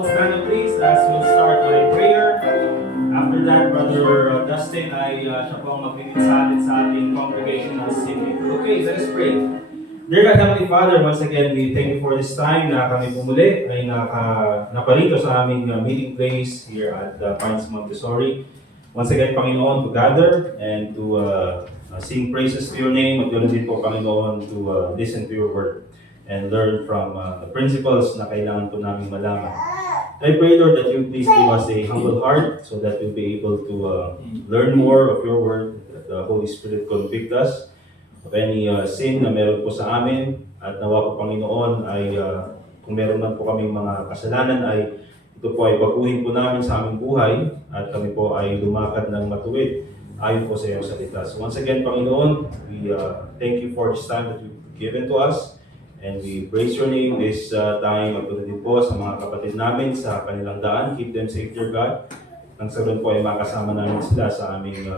Stand up please as we'll start by prayer. After that, Brother Dustin ay siya po ang magbibig sa atin sa ating congregational singing. Okay, let us pray. Dear God, Heavenly Father, once again, we thank you for this time na kami pumuli ay naparito sa aming meeting place here at Pines Montessori. Once again, Panginoon, to gather and to sing praises to your name at ganoon din po, Panginoon, to listen to your word and learn from the principles na kailangan po namin malaman. I pray, Lord, that you please give us a humble heart so that we'll be able to learn more of your word, that the Holy Spirit convict us of any sin na meron po sa amin, at nawa po, Panginoon, ay kung meron man po kaming mga kasalanan, ay ito po ay baguhin po namin sa aming buhay at kami po ay lumakad ng matuwid ayon po sa iyong salita. So once again, Panginoon, we thank you for this time that you've given to us. And we praise your name this time. Magpunta din po sa mga kapatid namin sa kanilang daan. Keep them safe, dear God. Nang sa rin po ay makasama namin sila sa aming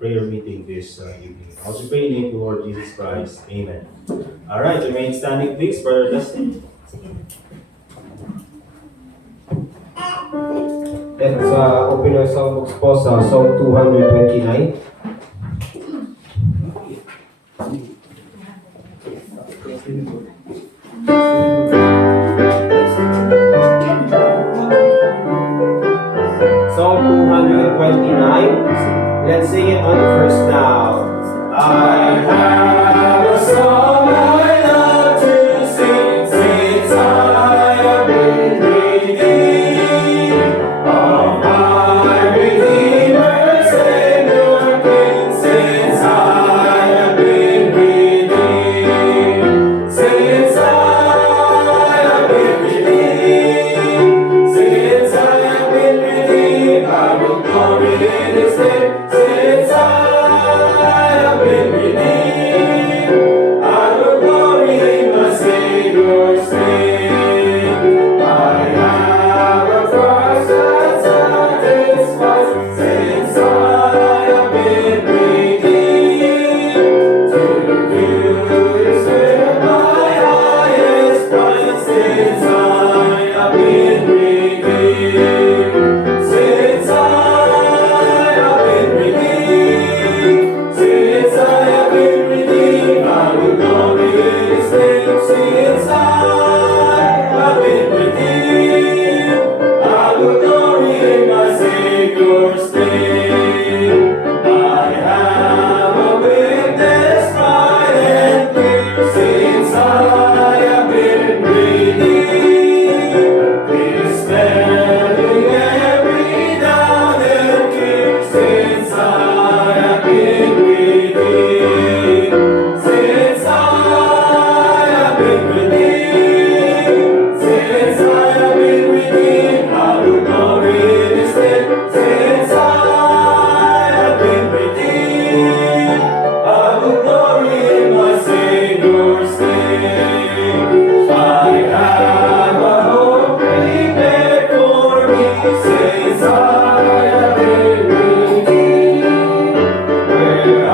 prayer meeting this evening. I also pray in the name of the Lord Jesus Christ. Amen. Alright, remain standing please, Brother Dustin. Let's open our songbooks po sa Psalm 229. Psalm 229. Let's sing it on the first now. I have a song I love to sing since I have been redeemed of my Redeemer, Savior, King, since I have been redeemed, since I have been redeemed, since I have been redeemed, I will glory in His name, since I have been redeemed, I will glory in my Savior's name. I have a cross that satisfies, since I have been redeemed. To do His will, my highest prize, since I have been redeemed, since I have been redeemed, since I have been redeemed, I will glory in His name. Since I have been redeemed, I will glory in my Savior's name. I have a witness bright and clear, since I have been redeemed, dispelling every doubt and fear, since I have been redeemed, since I have been redeemed, since I have been redeemed, I will glory in His name. Since I have been redeemed, I will glory in my Savior's name. I have a hope prepared for me, since I have been redeemed, where I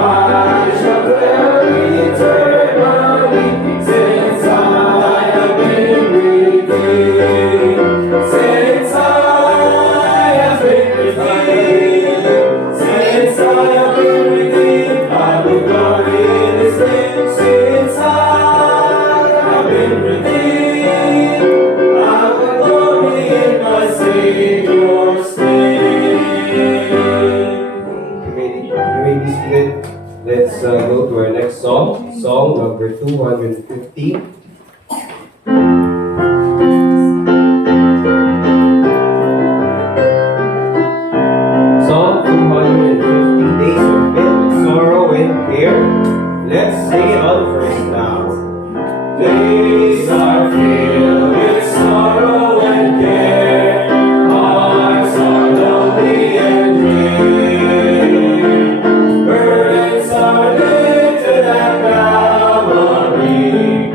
shall dwell eternally, since I have been redeemed, since I have been redeemed, since I have been redeemed, I will glory in His name. Since I have been redeemed, I will glory in my Savior's name. You may be seated. Let's go to our next song, song number 250. Psalm 250, days are filled with sorrow and care. Let's sing it on first now. Days are filled with sorrow and care. Hearts are lonely and drear. Burdens are lifted at Calvary.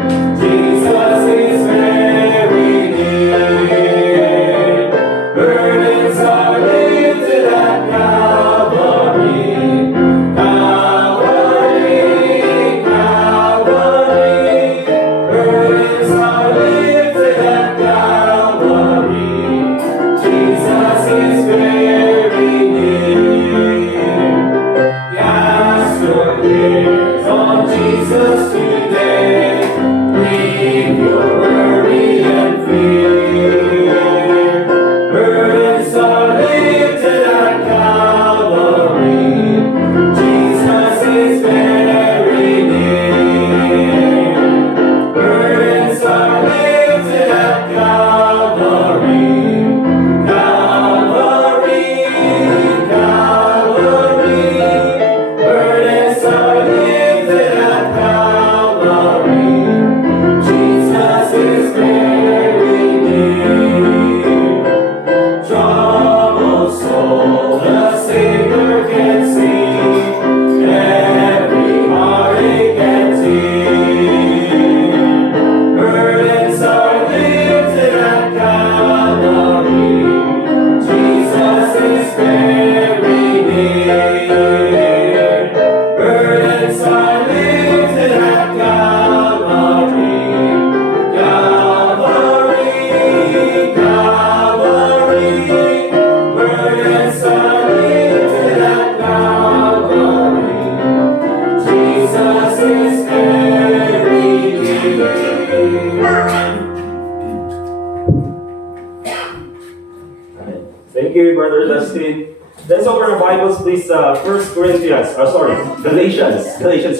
Thank you, Brother Dustin. Let's open our Bibles, please. Galatians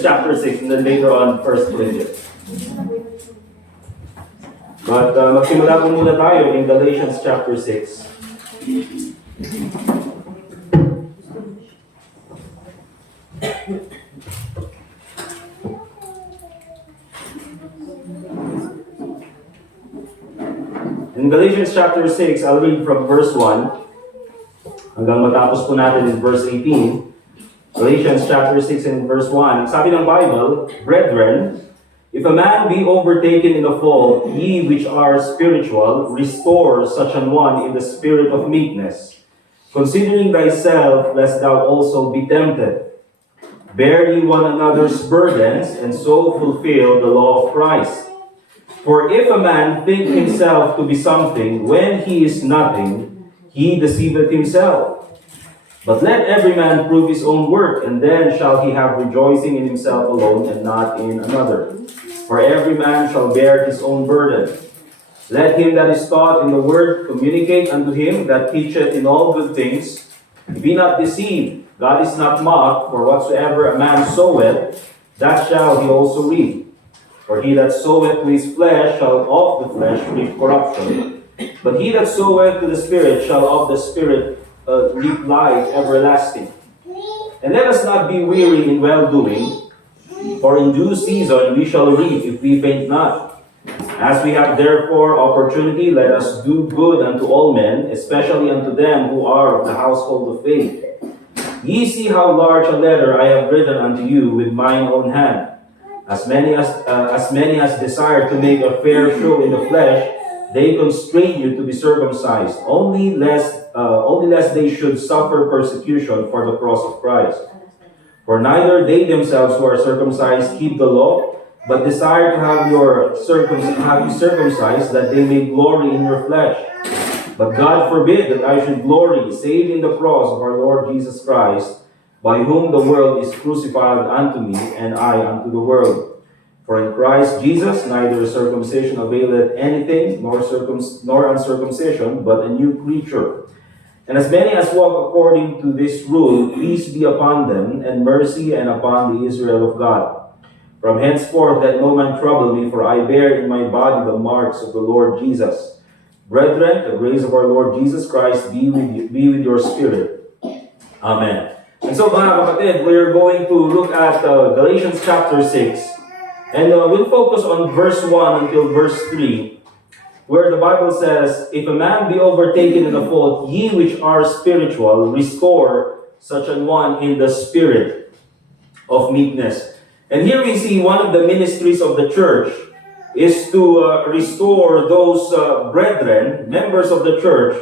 chapter 6, and then later on, 1 Corinthians. But magsimula po muna tayo in Galatians chapter 6. In Galatians chapter 6, I'll read from verse 1 hanggang matapos po natin in verse 18. Galatians chapter 6 and verse 1. Sabi ng Bible, Brethren, if a man be overtaken in a fault, ye which are spiritual, restore such an one in the spirit of meekness, considering thyself, lest thou also be tempted. Bear ye one another's burdens, and so fulfill the law of Christ. For if a man think himself to be something, when he is nothing, he deceiveth himself. But let every man prove his own work, and then shall he have rejoicing in himself alone, and not in another. For every man shall bear his own burden. Let him that is taught in the word communicate unto him that teacheth in all good things. Be not deceived, God is not mocked, for whatsoever a man soweth, that shall he also reap. For he that soweth to his flesh shall of the flesh reap corruption. But he that soweth to the Spirit shall of the Spirit reap life everlasting. And let us not be weary in well-doing, for in due season we shall reap if we faint not. As we have therefore opportunity, let us do good unto all men, especially unto them who are of the household of faith. Ye see how large a letter I have written unto you with mine own hand. As many as desire to make a fair show in the flesh, they constrain you to be circumcised, only lest they should suffer persecution for the cross of Christ. For neither they themselves who are circumcised keep the law, but desire to have you circumcised, that they may glory in your flesh. But God forbid that I should glory, save in the cross of our Lord Jesus Christ, by whom the world is crucified unto me, and I unto the world. For in Christ Jesus neither circumcision availeth anything, nor uncircumcision, but a new creature. And as many as walk according to this rule, peace be upon them, and mercy, and upon the Israel of God. From henceforth let no man trouble me, for I bear in my body the marks of the Lord Jesus. Brethren, the grace of our Lord Jesus Christ be with your spirit. Amen. And so mga kapatid, we're going to look at Galatians chapter 6. And we'll focus on verse 1 until verse 3, where the Bible says, If a man be overtaken in a fault, ye which are spiritual, restore such an one in the spirit of meekness. And here we see one of the ministries of the church is to restore those brethren, members of the church,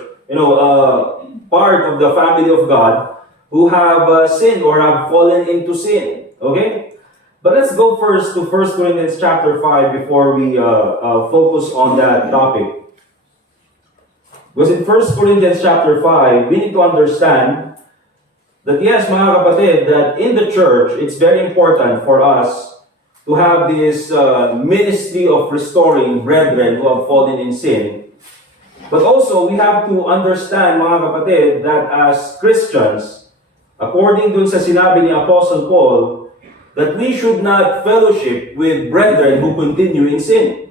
part of the family of God, who have sinned or have fallen into sin. Okay? But let's go first to 1 Corinthians chapter 5 before we focus on that topic. Because in 1 Corinthians chapter 5, we need to understand that yes, mga kapatid, that in the church, it's very important for us to have this ministry of restoring brethren who have fallen in sin. But also, we have to understand, mga kapatid, that as Christians, according dun sa sinabi ni Apostle Paul, that we should not fellowship with brethren who continue in sin.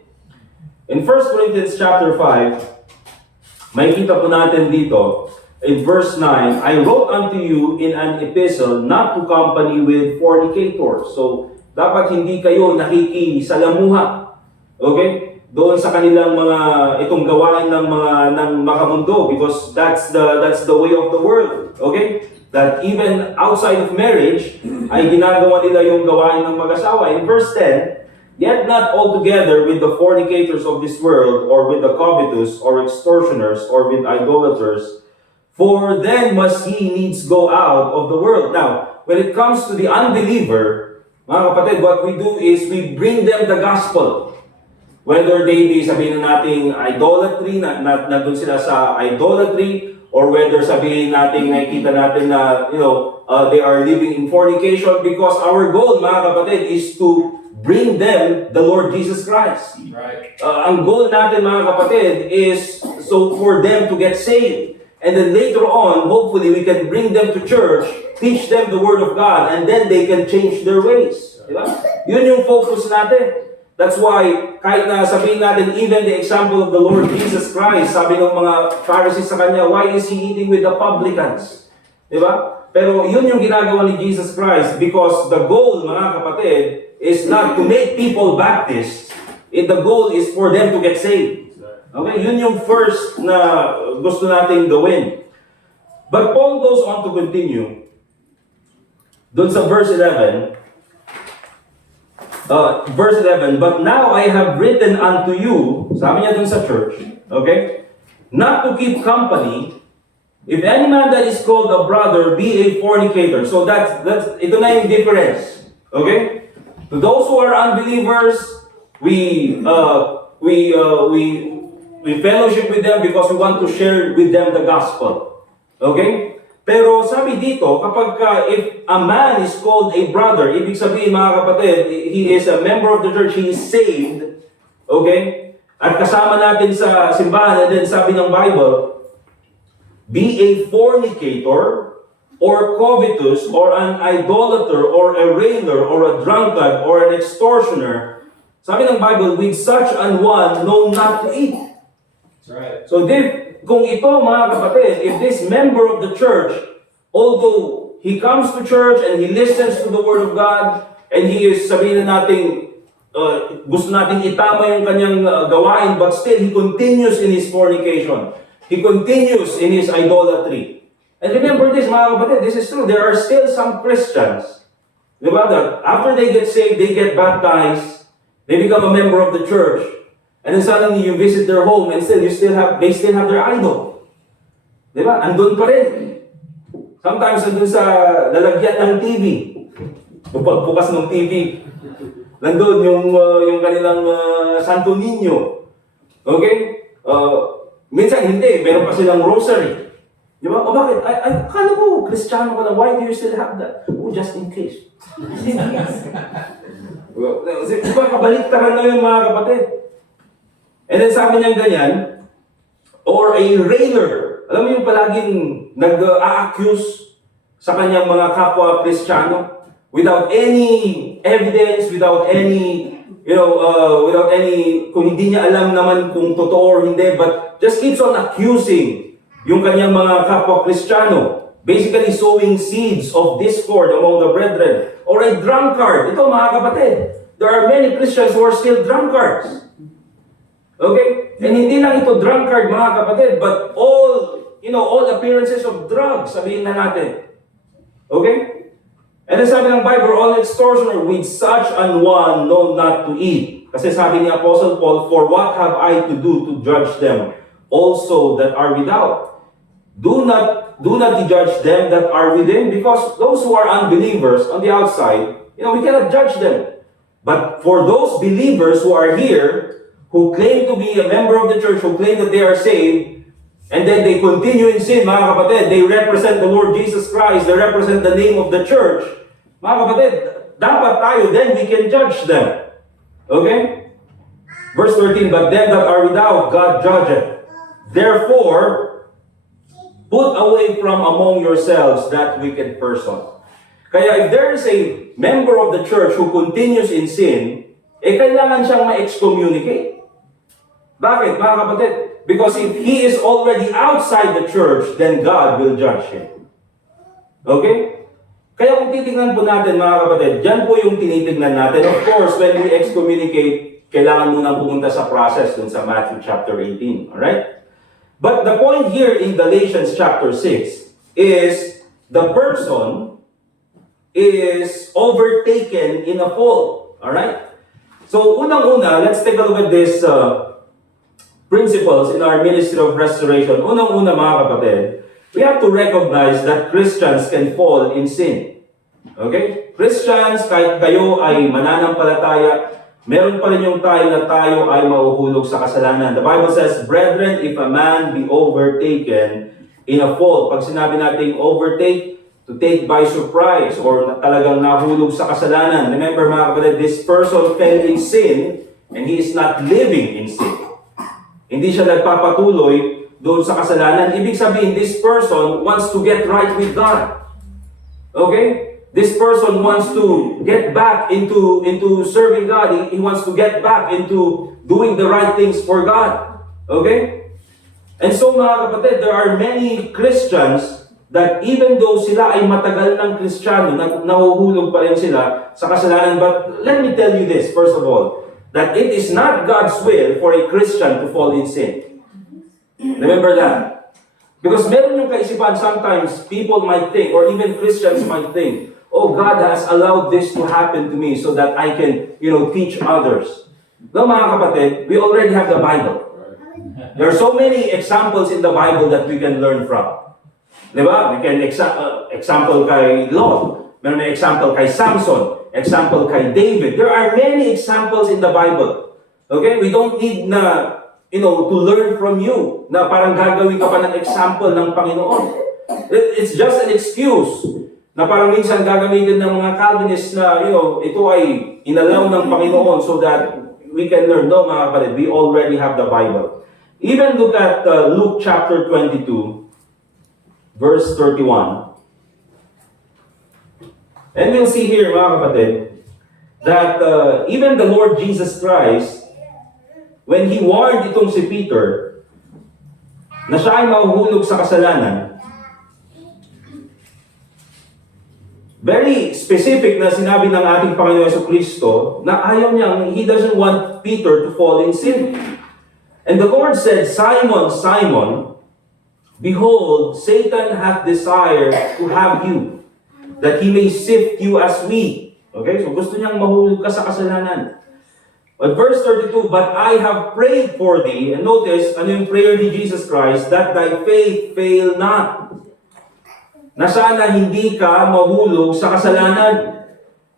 In 1 Corinthians chapter 5, makikita po natin dito, in verse 9, I wrote unto you in an epistle not to company with fornicators. So, dapat hindi kayo nakikisalamuha. Okay? Doon sa kanilang mga itong gawain ng makamundo, because that's the way of the world. Okay? That even outside of marriage, ay ginagawa nila yung gawain ng mag-asawa. In verse 10, Yet not altogether with the fornicators of this world, or with the covetous, or extortioners, or with idolaters, for then must he needs go out of the world. Now, when it comes to the unbeliever, mga kapatid, what we do is we bring them the gospel. Whether they be sabihin natin idolatry, na doon sila sa idolatry, or whether sabihin natin, nakikita natin na, they are living in fornication, because our goal, mga kapatid, is to bring them the Lord Jesus Christ. Right. Ang goal natin, mga kapatid, is so for them to get saved. And then later on, hopefully, we can bring them to church, teach them the Word of God, and then they can change their ways. Di ba? Yun yung focus natin. That's why, kahit na sabihin natin, even the example of the Lord Jesus Christ, sabi ng mga Pharisees sa Kanya, why is He eating with the publicans? Di ba? Pero yun yung ginagawa ni Jesus Christ because the goal, mga kapatid, is not to make people Baptists. The goal is for them to get saved. Okay, yun yung first na gusto natin gawin. But Paul goes on to continue. Doon sa verse 11, but now I have written unto you, sabi niya dun sa church, okay, not to keep company, if any man that is called a brother be a fornicator. So ito na yung difference. Okay? To those who are unbelievers, we fellowship with them because we want to share with them the gospel. Okay? Pero sabi dito, if a man is called a brother, ibig sabihin mga kapatid, he is a member of the church, he is saved. Okay? At kasama natin sa simbahan, and then sabi ng Bible, be a fornicator, or covetous, or an idolater, or a railer, or a drunkard, or an extortioner. Sabi ng Bible, with such an one, know not to eat. That's right. So kung ito mga kapatid, if this member of the church, although he comes to church and he listens to the Word of God, and he is, sabihin na natin, gusto nating itama yung kanyang gawain, but still he continues in his fornication. He continues in his idolatry. And remember this mga kapatid, this is true. There are still some Christians, diba, that after they get saved, they get baptized, they become a member of the church, and then suddenly you visit their home and they still have their idol. Diba? Andun pa rin. Sometimes andun sa lalagyan ng TV. Pagbukas ng TV, nandun yung kanilang Santo Niño. Okay? Minsan hindi, meron pa silang rosary. Di ba? O bakit? Akala ko, Kristiyano ka na, why do you still have that? Oh, just in case. Di ba, kabaliktaran na yun mga kapatid? And then sabi niya ganyan, or a railer. Alam mo yung palaging nag-a-accuse sa kanyang mga kapwa Kristiyano without any evidence, without any, kung hindi niya alam naman kung totoo or hindi, but just keeps on accusing yung kanyang mga kapwa Kristiyano, basically sowing seeds of discord among the brethren. Or a drunkard. Ito mga kapatid, there are many Christians who are still drunkards. Okay? And hindi lang ito drunkard mga kapatid, but all appearances of drugs, sabihin na natin. Okay? And then sabi ng Bible, all extortioner with such an one know not to eat. Kasi sabi ni Apostle Paul, for what have I to do to judge them also that are without? Do not judge them that are within, because those who are unbelievers on the outside, we cannot judge them. But for those believers who are here, who claim to be a member of the church, who claim that they are saved, and then they continue in sin, mga kapatid, they represent the Lord Jesus Christ, they represent the name of the church. Mga kapatid, dapat tayo, then we can judge them. Okay? Verse 13, but them that are without, God judgeth. Therefore, put away from among yourselves that wicked person. Kaya if there is a member of the church who continues in sin, kailangan siyang ma-excommunicate. Bakit, mga kapatid? Because if he is already outside the church, then God will judge him. Okay? Kaya kung titignan po natin, mga kapatid, dyan po yung tinitignan natin. Of course, when we excommunicate, kailangan munang pumunta sa process dun sa Matthew chapter 18. Alright? But the point here in Galatians chapter 6 is the person is overtaken in a fault. Alright? So, unang-una, let's take a look at these principles in our ministry of restoration. Unang-una, mga kapatid, we have to recognize that Christians can fall in sin. Okay? Christians, kahit kayo ay mananampalataya, meron pa rin yung time na tayo ay mahuhulog sa kasalanan. The Bible says, brethren, if a man be overtaken in a fault. Pag sinabi natin overtake, to take by surprise, or talagang nahulog sa kasalanan. Remember mga kapatid, this person fell in sin, and he is not living in sin. Hindi siya nagpapatuloy doon sa kasalanan, ibig sabihin, this person wants to get right with God. Okay? This person wants to get back into serving God. He wants to get back into doing the right things for God. Okay? And so mga kapatid, there are many Christians that even though sila ay matagal ng Kristiyano, nahuhulog pa rin sila sa kasalanan. But let me tell you this, first of all, that it is not God's will for a Christian to fall in sin. Remember that. Because meron yung kaisipan, sometimes people might think, or even Christians might think, oh, God has allowed this to happen to me so that I can, teach others. No, mga kapatid, we already have the Bible. There are so many examples in the Bible that we can learn from. Diba? We can example kay Lot. Meron may example kay Samson. Example kay David. There are many examples in the Bible. Okay? We don't need na to learn from you na parang gagawin ka pa ng example ng Panginoon. It's just an excuse na parang minsan gagamitin ng mga Calvinists na, ito ay inalaw ng Panginoon so that we can learn. No, mga kapatid, we already have the Bible. Even look at Luke chapter 22, verse 31. And we'll see here, mga kapatid, that even the Lord Jesus Christ, when He warned itong si Peter, na siya ay mahuhulog sa kasalanan, very specific na sinabi ng ating Panginoon Jesucristo na ayaw niya, He doesn't want Peter to fall in sin. And the Lord said, Simon, Simon, behold, Satan hath desired to have you, that he may sift you as wheat. Okay, so gusto niyang mahulog ka sa kasalanan. But verse 32, but I have prayed for thee, and notice, ano yung prayer ni Jesus Christ, that thy faith fail not. Na sana hindi ka mahulog sa kasalanan.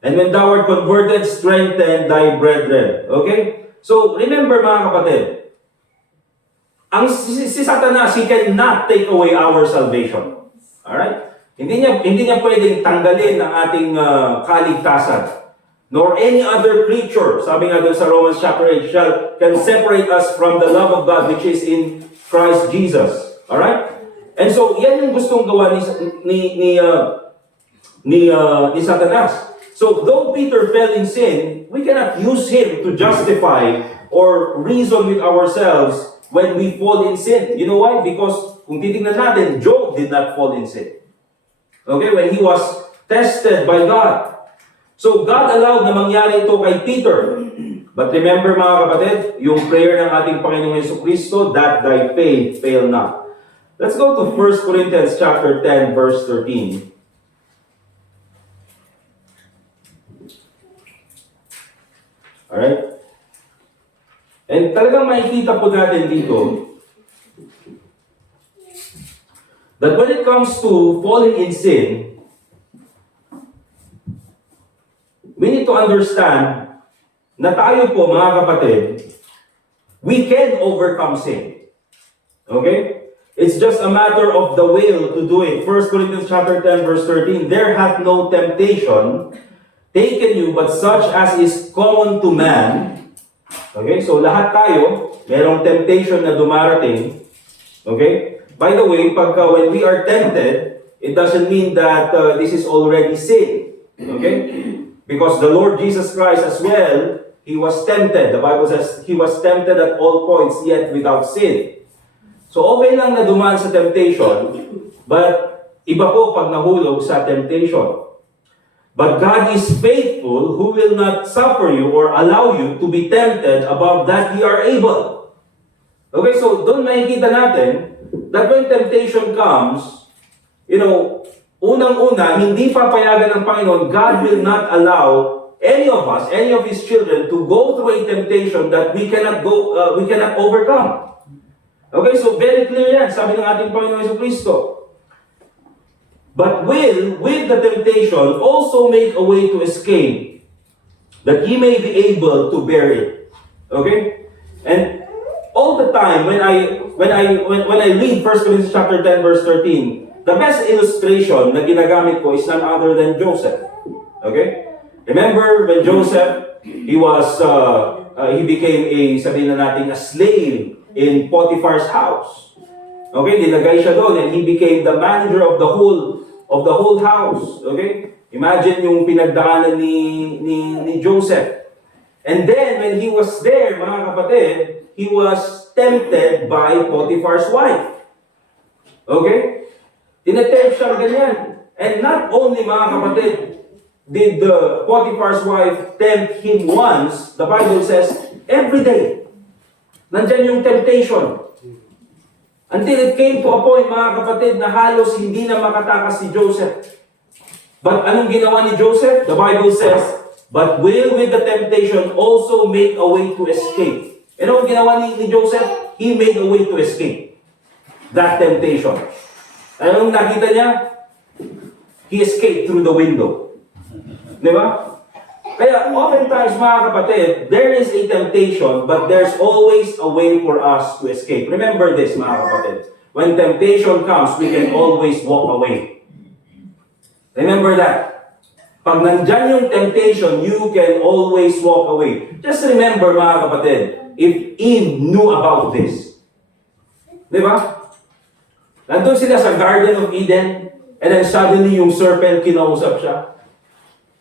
And when thou art converted, strengthen thy brethren. Okay? So, remember mga kapatid, si Satanas, he cannot take away our salvation. Alright? Hindi niya pwedeng tanggalin ang ating kaligtasan. Nor any other creature, sabi nga doon sa Romans chapter 8, can separate us from the love of God which is in Christ Jesus. Alright? And so, yan yung gustong gawa ni Satanas. So, though Peter fell in sin, we cannot use him to justify or reason with ourselves when we fall in sin. You know why? Because kung titingnan natin, Job did not fall in sin. Okay? When he was tested by God. So, God allowed na mangyari ito kay Peter. But remember mga kapatid, yung prayer ng ating Panginoong Jesucristo, that thy faith fail not. Let's go to 1 Corinthians chapter 10, verse 13. Alright? And talagang makikita po natin dito that when it comes to falling in sin, we need to understand na tayo po, mga kapatid, we can overcome sin. Okay? It's just a matter of the will to do it. 1 Corinthians chapter 10, verse 13, there hath no temptation taken you, but such as is common to man. Okay? So lahat tayo, merong temptation na dumarating. Okay? By the way, when we are tempted, it doesn't mean that this is already sin. Okay? Because the Lord Jesus Christ as well, He was tempted. The Bible says, He was tempted at all points, yet without sin. So okay lang na dumaan sa temptation, but iba po pag nahulog sa temptation. But God is faithful, who will not suffer you or allow you to be tempted above that ye are able. Okay, so doon makikita natin that when temptation comes, unang-una, hindi papayagan ng Panginoon, God will not allow any of us, any of His children, to go through a temptation that we cannot overcome. Okay, so very clear yan, sabi ng ating Panginoon Jesucristo. But will, with the temptation, also make a way to escape, that ye may be able to bear it. Okay? And all the time, when I read 1 Corinthians chapter 10, verse 13, the best illustration na ginagamit ko is none other than Joseph. Okay? Remember when Joseph, he became sabihin na natin, a slave in Potiphar's house. Okay, nilagay siya doon and he became the manager of the whole house. Okay? Imagine yung pinagdaanan ni Joseph. And then when he was there, mga kapatid, he was tempted by Potiphar's wife. Okay? Tinetempt siya ganyan. And not only, mga kapatid, did the Potiphar's wife tempt him once, the Bible says, every day. Nandyan yung temptation. Until it came to a point, mga kapatid, na halos hindi na makatakas si Joseph. But anong ginawa ni Joseph? The Bible says, but will with the temptation also make a way to escape. And anong ginawa ni Joseph? He made a way to escape that temptation. Anong nakita niya? He escaped through the window. Di ba? Kaya oftentimes, mga kapatid, there is a temptation, but there's always a way for us to escape. Remember this, mga kapatid. When temptation comes, we can always walk away. Remember that. Pag nandyan yung temptation, you can always walk away. Just remember, mga kapatid, if Eve knew about this. Di ba? Nandun sila sa Garden of Eden, and then suddenly yung serpent kinausap siya.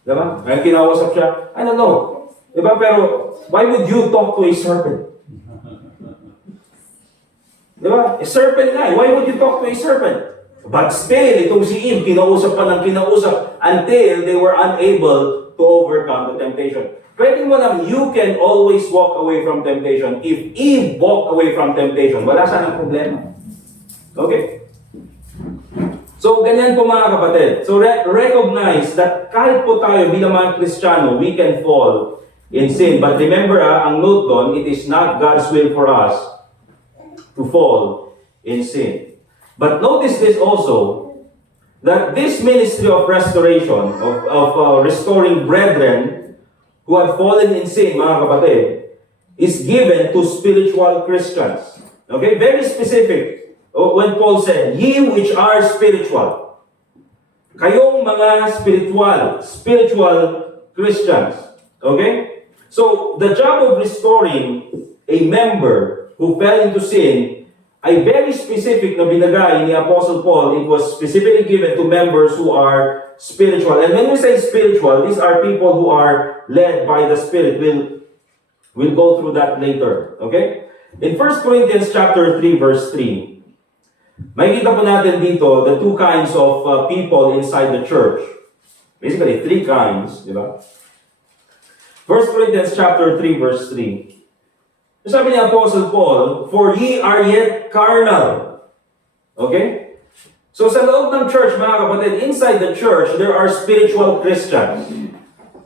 Diba? Ay, kinausap siya. I don't know. Diba? Pero, why would you talk to a serpent? Diba? A serpent nga. Why would you talk to a serpent? But still, itong si Eve, kinausap pa ng kinausap until they were unable to overcome the temptation. Pwede mo lang, you can always walk away from temptation. If Eve walked away from temptation, wala sanang problema. Okay? So, ganyan po mga kapatid. So, recognize that kahit po tayo bilang mga Kristiyano, we can fall in sin. But remember, ang note doon, it is not God's will for us to fall in sin. But notice this also, that this ministry of restoration, of restoring brethren who have fallen in sin, mga kapatid, is given to spiritual Christians. Okay? Very specific. When Paul said, ye which are spiritual. Kayong mga spiritual Christians. Okay? So, the job of restoring a member who fell into sin ay very specific na binagay ni Apostle Paul. It was specifically given to members who are spiritual. And when we say spiritual, these are people who are led by the Spirit. We'll go through that later. Okay? In 1 Corinthians chapter 3, verse 3, makikita po natin dito the two kinds of people inside the church. Basically, three kinds, di ba? 1 Corinthians chapter 3, verse 3. Sabi ni Apostle Paul, for ye are yet carnal. Okay? So sa loob ng church, mga kapatid, inside the church, there are spiritual Christians.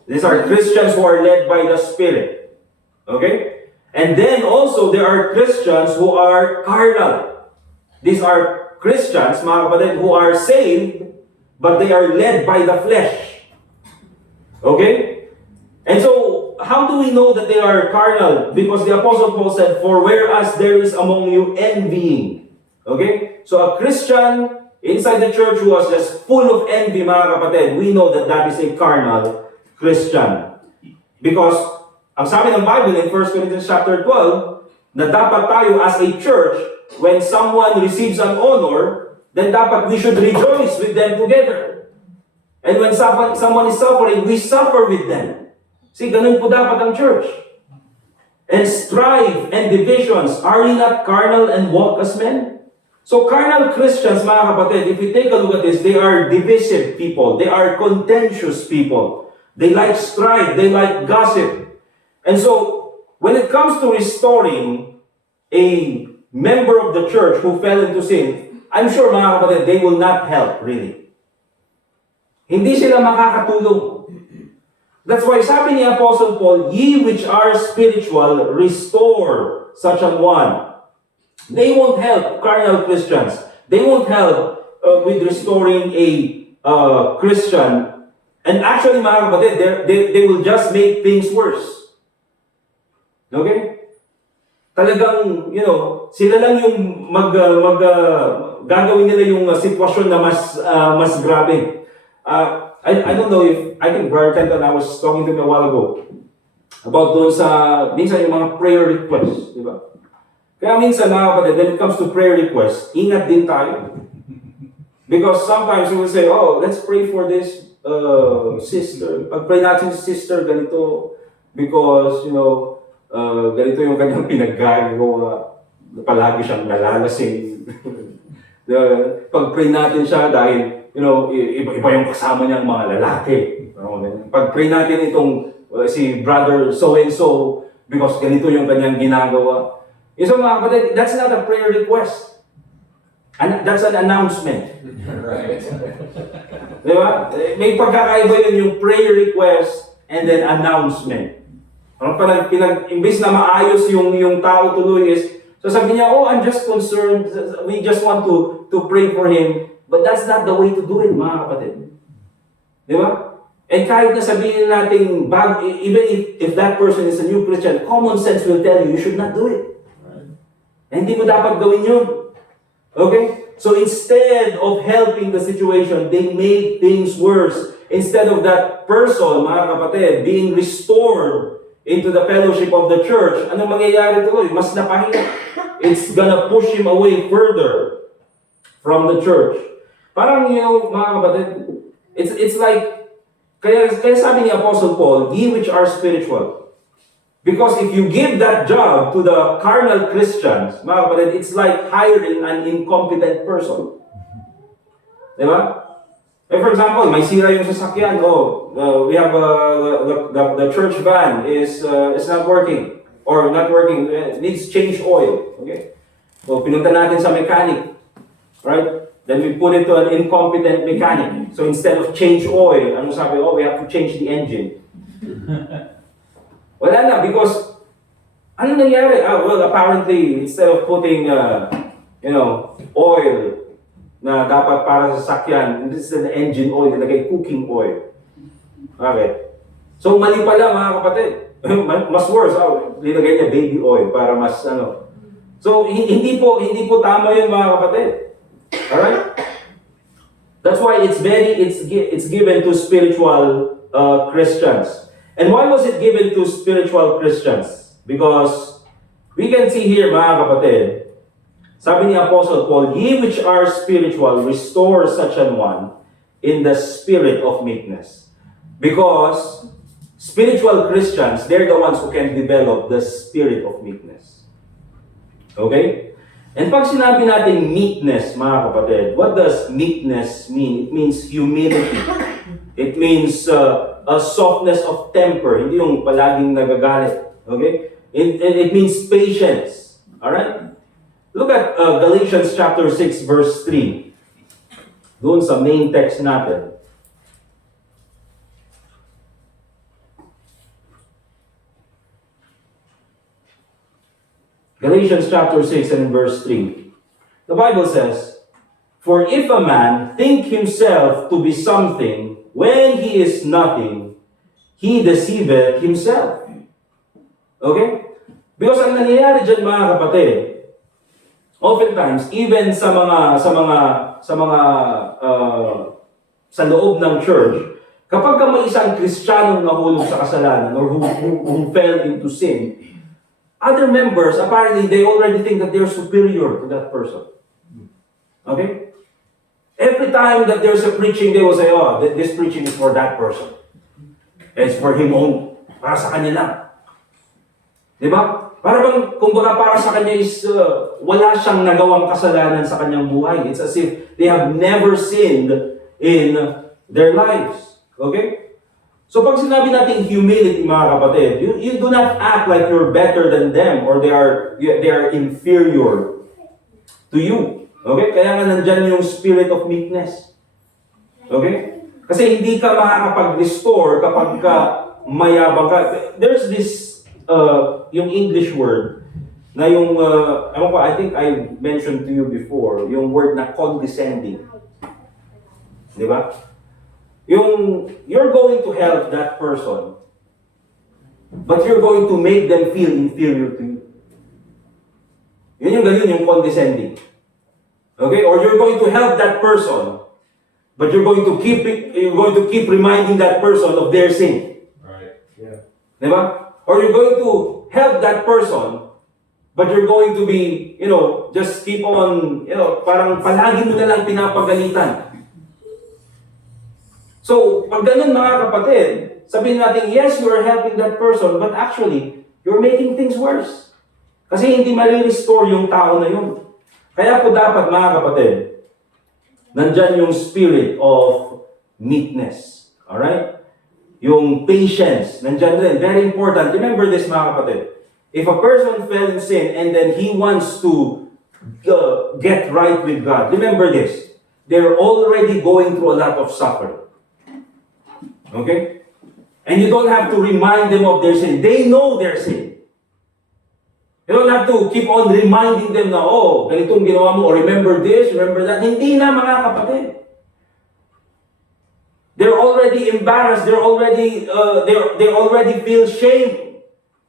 These are Christians who are led by the Spirit. Okay? And then also, there are Christians who are carnal. These are Christians, mga kapatid, who are saved, but they are led by the flesh. Okay? And so, how do we know that they are carnal? Because the Apostle Paul said, for whereas there is among you envying. Okay? So, a Christian inside the church who was just full of envy, mga kapatid, we know that that is a carnal Christian. Because, ang sabi ng Bible in 1 Corinthians chapter 12, na dapat tayo as a church, when someone receives an honor, then dapat we should rejoice with them together. And when someone is suffering, we suffer with them. See, ganun po dapat ang church. And strife and divisions, are ye not carnal and walk as men? So carnal Christians, mga kapatid, if you take a look at this, they are divisive people. They are contentious people. They like strife. They like gossip. And so, when it comes to restoring a member of the church who fell into sin, I'm sure, mga kapatid, they will not help, really. Hindi sila makakatulong. That's why sabi ni Apostle Paul, ye which are spiritual, restore such an one. They won't help carnal Christians. They won't help with restoring a Christian. And actually, mga kapatid, they will just make things worse. Okay? Talagang, sila lang yung gagawin nila yung sitwasyon na mas grabe. I don't know if, I think Brother Kenton, I was talking to him a while ago about doon sa, minsan yung mga prayer requests, di ba? Kaya minsan mga kapatid, when it comes to prayer requests, ingat din tayo. Because sometimes we will say, oh, let's pray for this sister. Pag-pray natin si sister, ganito, because, ganito yung kanyang pinaggagawa. Palagi siyang nalalasing. Diba? Pag-pray natin siya dahil, iba yung kasama niyang mga lalaki. Pag-pray natin itong si brother so-and-so, because ganito yung kanyang ginagawa. So mga kapatid, that's not a prayer request. And that's an announcement. Right. Diba? May pagkakaiba yun yung prayer request and then announcement. Imbis na maayos yung tao tuloy is, so sabi niya, oh, I'm just concerned, we just want to pray for him. But that's not the way to do it, mga kapatid. Diba? And kahit na sabihin natin, even if that person is a new Christian, common sense will tell you should not do it. Right. Hindi mo dapat gawin yun. Okay? So instead of helping the situation, they made things worse. Instead of that person, mga kapatid, being restored into the fellowship of the church, anong mangyayari tuloy? Mas napahirap. It's gonna push him away further from the church. Parang mga kapatid, it's like, kaya sabi ni Apostle Paul, ye which are spiritual. Because if you give that job to the carnal Christians, mga kapatid, it's like hiring an incompetent person. Diba? For example, may sira yung sasakyan. We have the church van is not working. Or not working, needs change oil. Okay? So, pinunta natin sa mechanic. Right? Then we put it to an incompetent mechanic. So instead of change oil, ano sabi, we have to change the engine. Wala na, because ano nangyari? Apparently, instead of putting, oil na dapat para sa sakyan, this is an engine oil, nilagay cooking oil. Okay. So mali pala mga kapatid. Mas worse, nilagay niya baby oil para mas So hindi po tama 'yun mga kapatid. Alright? That's why it's given to spiritual Christians. And why was it given to spiritual Christians? Because we can see here, mga kapatid, sabi ni Apostle Paul, ye which are spiritual, restore such an one in the spirit of meekness. Because spiritual Christians, they're the ones who can develop the spirit of meekness. Okay? And pag sinabi natin meekness, mga kapatid, what does meekness mean? It means humility. It means a softness of temper. Hindi yung palaging nagagalit. Okay? It means patience. Alright? Look at Galatians chapter 6 verse 3. Doon sa main text natin. Galatians chapter 6 and verse 3. The Bible says, for if a man think himself to be something when he is nothing, he deceiveth himself. Okay? Because ang nangyayari dyan mga kapatid, oftentimes, even sa loob ng church, kapag may isang Kristiyanong nahulog sa kasalanan or who fell into sin, other members, apparently, they already think that they're superior to that person. Okay? Every time that there's a preaching, they will say, this preaching is for that person. It's for him only. Para sa kanya lang. Diba? Para bang, kumbaga para sa kanya is, wala siyang nagawang kasalanan sa kanyang buhay. It's as if they have never sinned in their lives. Okay? So pag sinabi natin humility, mga kapatid, you do not act like you're better than them or they are inferior to you. Okay? Kaya nga nandyan yung spirit of meekness. Okay? Kasi hindi ka makakapag-restore kapag ka mayabang ka. There's this, yung English word, na yung, I think I mentioned to you before, yung word na condescending. Di ba? You're going to help that person, but you're going to make them feel inferior to you. Yun yung condescending. Okay? Or you're going to help that person, but you're going to keep reminding that person of their sin. Right. Yeah. Diba? Or you're going to help that person, But you're going to be, just keep on, parang palagi mo na lang pinapagalitan. So, pag ganun mga kapatid, sabihin natin, yes, you are helping that person, but actually, you're making things worse. Kasi hindi ma-restore yung tao na yun. Kaya po dapat mga kapatid, nandyan yung spirit of meekness. Alright? Yung patience, nandyan rin. Very important. Remember this mga kapatid. If a person fell in sin and then he wants to get right with God, remember this. They're already going through a lot of suffering. Okay? And you don't have to remind them of their sin. They know their sin. You don't have to keep on reminding them na, oh, ganitong ginawa mo, or remember this, remember that. Hindi na mga kapatid. They're already embarrassed. They already feel shame.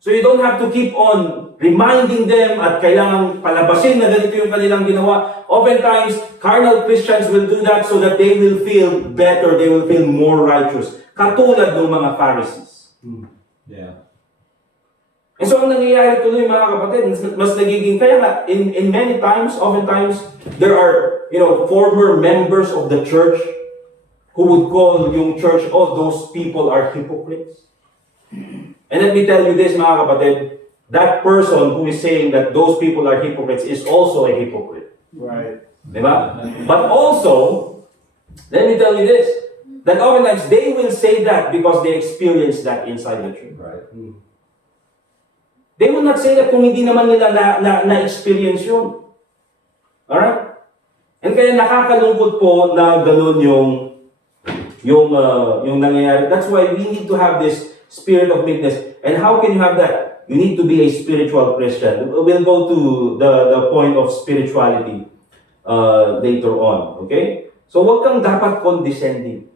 So you don't have to keep on reminding them at kailangang palabasin na ganito yung kanilang ginawa. Oftentimes, carnal Christians will do that so that they will feel better, they will feel more righteous. Katulad ng mga Pharisees. Yeah. And so ang nangyayari tuloy mga kapatid, mas nagiging, kaya nga, in many times, oftentimes, there are, former members of the church who would call yung church, oh, those people are hypocrites. And let me tell you this, mga kapatid, that person who is saying that those people are hypocrites is also a hypocrite. Right. Diba? But also, let me tell you this, that oftentimes they will say that because they experience that inside the church. Right. They will not say that kung hindi naman nila na-experience yun. Alright? And kaya nakakalungkot po na ganun yung nangyayari. That's why we need to have this spirit of meekness. And how can you have that? You need to be a spiritual Christian. We'll go to the point of spirituality later on. Okay? So huwag kang dapat condescending.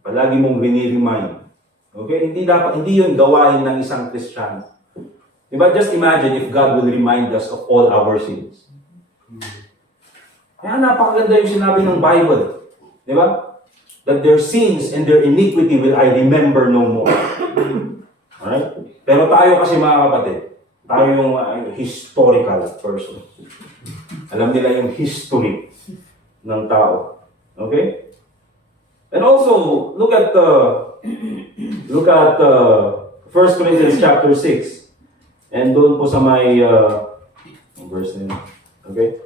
Palagi mong rini-remind. Okay? Hindi yun gawain ng isang Kristiyano. Diba? Just imagine if God will remind us of all our sins. Kaya napakaganda yung sinabi ng Bible. Diba? That their sins and their iniquity will I remember no more. Alright? Pero tayo kasi mga kapatid, tayo yung historical person. Alam nila yung history ng tao. Okay? And also, look at 1 Corinthians chapter 6. And doon po sa may verse na yun. Okay?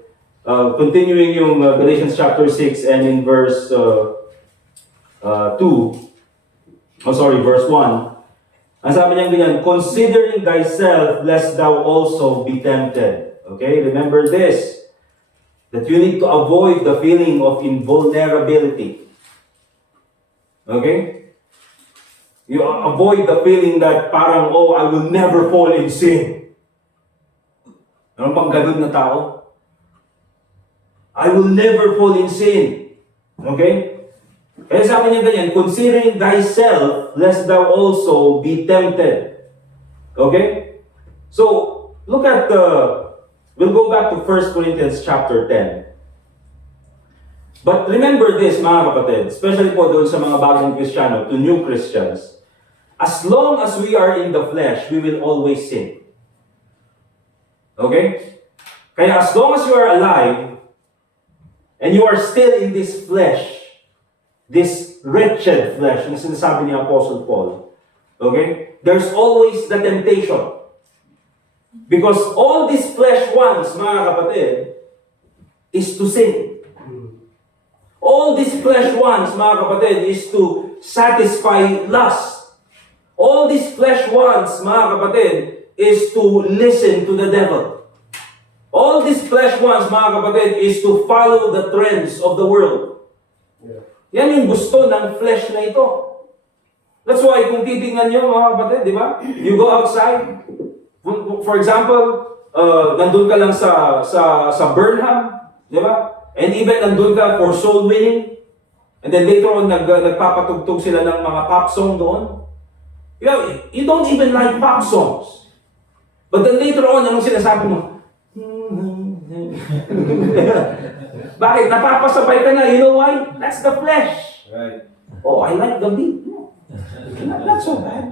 Continuing yung Galatians chapter 6 and in verse 1. Ang sabi niya ganyan, considering thyself lest thou also be tempted. Okay? Remember this, that you need to avoid the feeling of invulnerability. Okay? You avoid the feeling that parang, oh, I will never fall in sin. Ano bang ganun na tao? I will never fall in sin. Okay? Kaya sabi niya ganyan, considering thyself, lest thou also be tempted. Okay? So, look at, we'll go back to 1 Corinthians chapter 10. But remember this, mga kapatid, especially po doon sa mga bagong Kristiyano, to new Christians, as long as we are in the flesh, we will always sin. Okay? Kaya as long as you are alive, and you are still in this flesh, this wretched flesh, na sinasabi ni Apostle Paul, okay? There's always the temptation. Because all this flesh wants, mga kapatid, is to sin. All this flesh wants, mga kapatid, is to satisfy lust. All this flesh wants, mga kapatid, is to listen to the devil. All this flesh wants, mga kapatid, is to follow the trends of the world. Yan yung gusto ng flesh na ito. That's why, kung titingnan nyo, mga kapatid, di ba? You go outside. For example, nandun ka lang sa Burnham, di ba? And even nandun ka for soul winning. And then later on, nagpapatugtog sila ng mga pop song doon. You don't even like pop songs. But then later on, anong sinasabi mo? Bakit? Napapasabay ka na. You know why? That's the flesh. Right. Oh, I like the beat. No. Not so bad.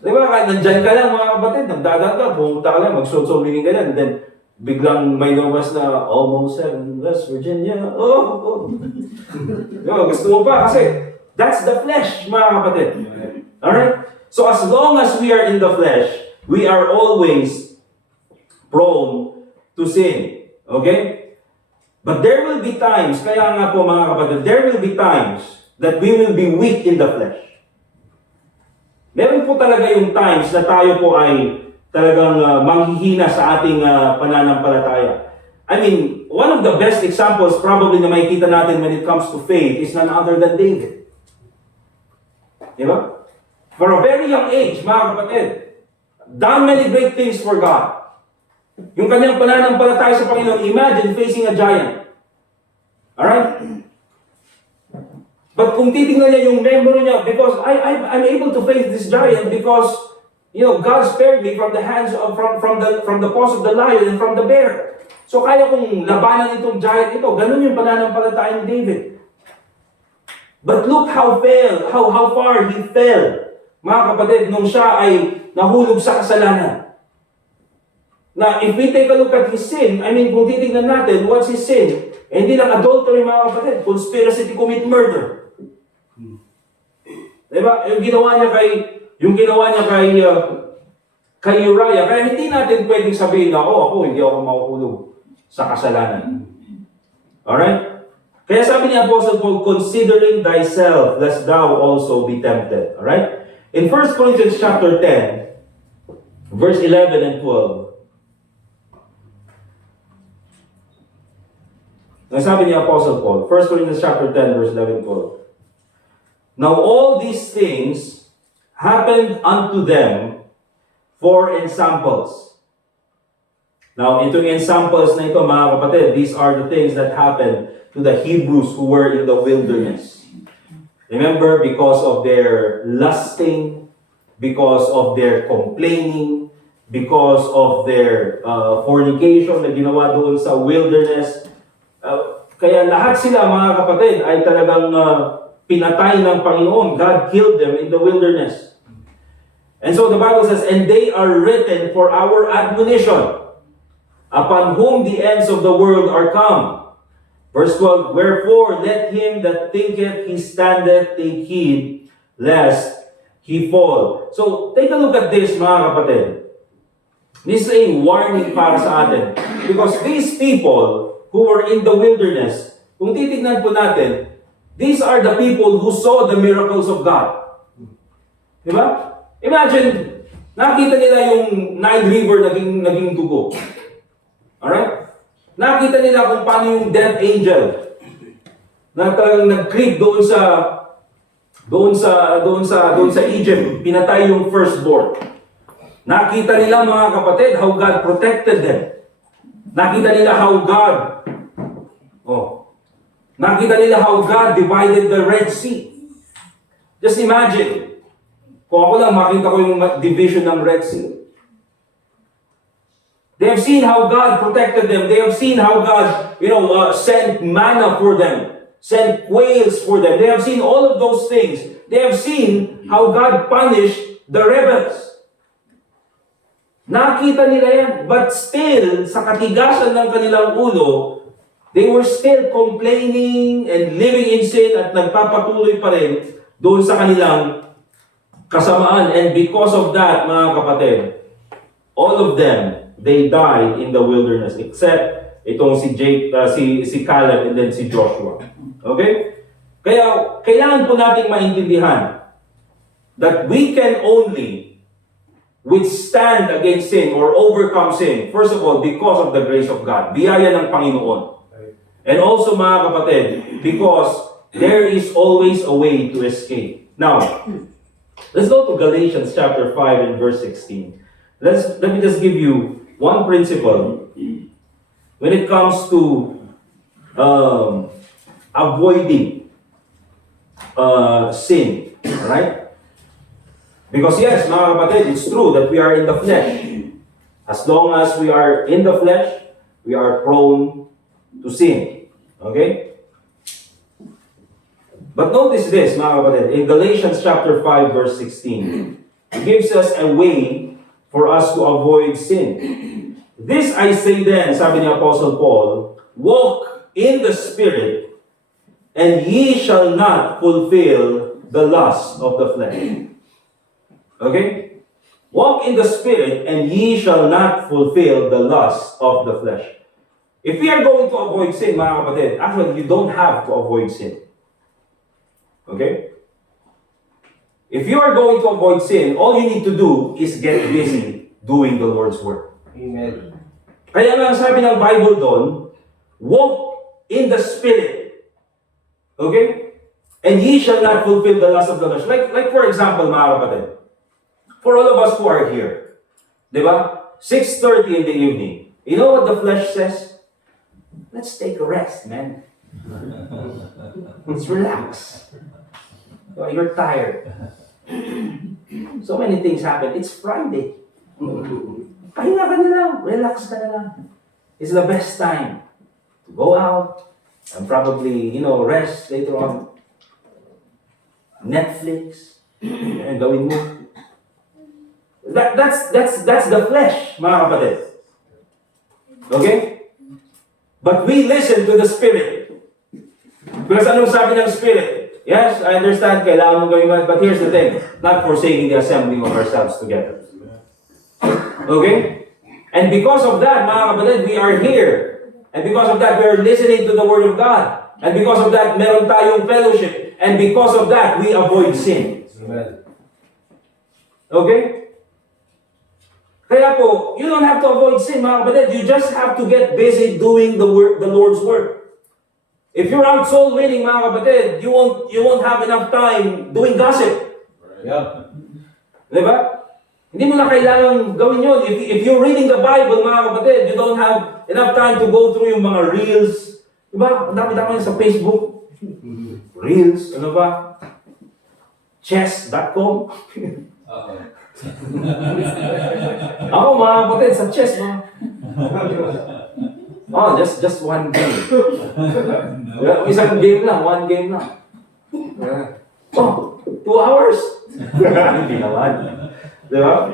Di ba, kahit nandyan ka lang mga kapatid, nagdagat ka, pumunta ka lang, mag-soul-meaning ka lang, and then biglang may lumabas na almost in West Virginia. Oh. Di ba, gusto mo pa kasi that's the flesh, mga kapatid. Alright? So as long as we are in the flesh, we are always prone to sin. Okay? But there will be times, kaya nga po mga kapatid, there will be times that we will be weak in the flesh. Meron po talaga yung times na tayo po ay talagang manghihina sa ating pananampalataya. I mean, one of the best examples probably na makikita natin when it comes to faith is none other than David. Di ba? For a very young age, mga kapatid, done many great things for God. Yung kanyang pananampalataya sa Panginoon, imagine facing a giant. Alright? But kung titingnan niya yung memory niya, because I'm able to face this giant because, you know, God spared me from the hands of, from the paws of the lion and from the bear. So kaya kong labanan itong giant ito. Ganun yung pananampalataya ni David. But look how far he fell, mga kapatid, nung siya ay nahulog sa kasalanan. Now, if we take a look at his sin, I mean, kung titingnan natin, what's his sin? Hindi lang adultery, mga kapatid, conspiracy to commit murder. Diba? Yung ginawa niya kay Uriah, kaya hindi natin pwedeng sabihin na, hindi ako mahuhulog sa kasalanan. Alright? Kaya sabi ni Apostle Paul, considering thyself, lest thou also be tempted. Alright? In 1 Corinthians chapter 10, verse 11 and 12, sabi ni Apostle Paul, 1 Corinthians chapter 10, verse 11 and 12, now all these things happened unto them for ensamples. Now, itong ensamples na ito, mga kapatid, these are the things that happened to the Hebrews who were in the wilderness. Remember, because of their lusting, because of their complaining, because of their fornication na ginawa doon sa wilderness. Kaya lahat sila, mga kapatid, ay talagang pinatay ng Panginoon. God killed them in the wilderness. And so the Bible says, and they are written for our admonition, upon whom the ends of the world are come. Verse 12, wherefore let him that thinketh he standeth take heed, lest he fall. So, take a look at this, mga kapatid. This is a warning para sa atin. Because these people who were in the wilderness, kung titignan po natin, these are the people who saw the miracles of God. Diba? Imagine, nakita nila yung Nile River naging dugo. Alright? Nakita nila kung paano yung death angel na talagang nag-creep doon sa Egypt, pinatay yung firstborn. Nakita nila, mga kapatid, how God protected them. Nakita nila how God divided the Red Sea. Just imagine, kung ako lang makita ko yung division ng Red Sea. They have seen how God protected them. They have seen how God, sent manna for them, sent quails for them. They have seen all of those things. They have seen how God punished the rebels. Nakita nila yan, but still, sa katigasan ng kanilang ulo, they were still complaining and living in sin at nagpapatuloy pa rin doon sa kanilang kasamaan. And because of that, mga kapatid, all of them, they died in the wilderness, except itong si Caleb and then si Joshua. Okay? Kaya, kailangan po nating maintindihan that we can only withstand against sin or overcome sin, first of all, because of the grace of God. Biyaya ng Panginoon. And also, mga kapatid, because there is always a way to escape. Now, let's go to Galatians chapter 5 and verse 16. Let me just give you one principle when it comes to avoiding sin. Alright? Because yes, mga kapatid, it's true that we are in the flesh. As long as we are in the flesh, we are prone to sin. Okay? But notice this, mga kapatid, in Galatians chapter 5 verse 16. gives us a way for us to avoid sin. This I say then, sabi ni Apostle Paul, walk in the Spirit, and ye shall not fulfill the lust of the flesh. Okay? Walk in the Spirit, and ye shall not fulfill the lust of the flesh. If we are going to avoid sin, mga kapatid, actually, you don't have to avoid sin. Okay? If you are going to avoid sin, all you need to do is get busy doing the Lord's work. Amen. Kaya nga sabi ng Bible doon, walk in the Spirit. Okay? And ye shall not fulfill the lust of the flesh. Like for example, mga kapatid, for all of us who are here, di ba? 6:30 in the evening. You know what the flesh says? Let's take a rest, man. Let's relax. You're tired. So many things happen. It's Friday. Pahinga ka na lang. Relax ka na lang. It's the best time to go out and probably, rest later on. Netflix. And gawin mo. That's the flesh, mga kapatid. Okay? But we listen to the Spirit. Because anong sabi ng Spirit? Yes, I understand, kailangan mo gawin man, but here's the thing, not forsaking the assembling of ourselves together. Okay? And because of that, mga kapatid, we are here. And because of that, we are listening to the Word of God. And because of that, meron tayong fellowship. And because of that, we avoid sin. Amen. Okay? Kaya po, you don't have to avoid sin, mga kapatid. You just have to get busy doing the Lord's work. If you're out soul winning, mga kapatid, you won't have enough time doing gossip. Yeah. Diba? Hindi mo na kailangan gawin yun. If you're reading the Bible, mga kapatid, you don't have enough time to go through yung mga reels. Diba? Ang dami-dami sa Facebook. Reels, ano ba? Chess.com. Ako, mga kapatid, sa chess, mga. Oh, just one game. Isang game lang, one game lang. Oh, 2 hours? Hindi naman. Diba?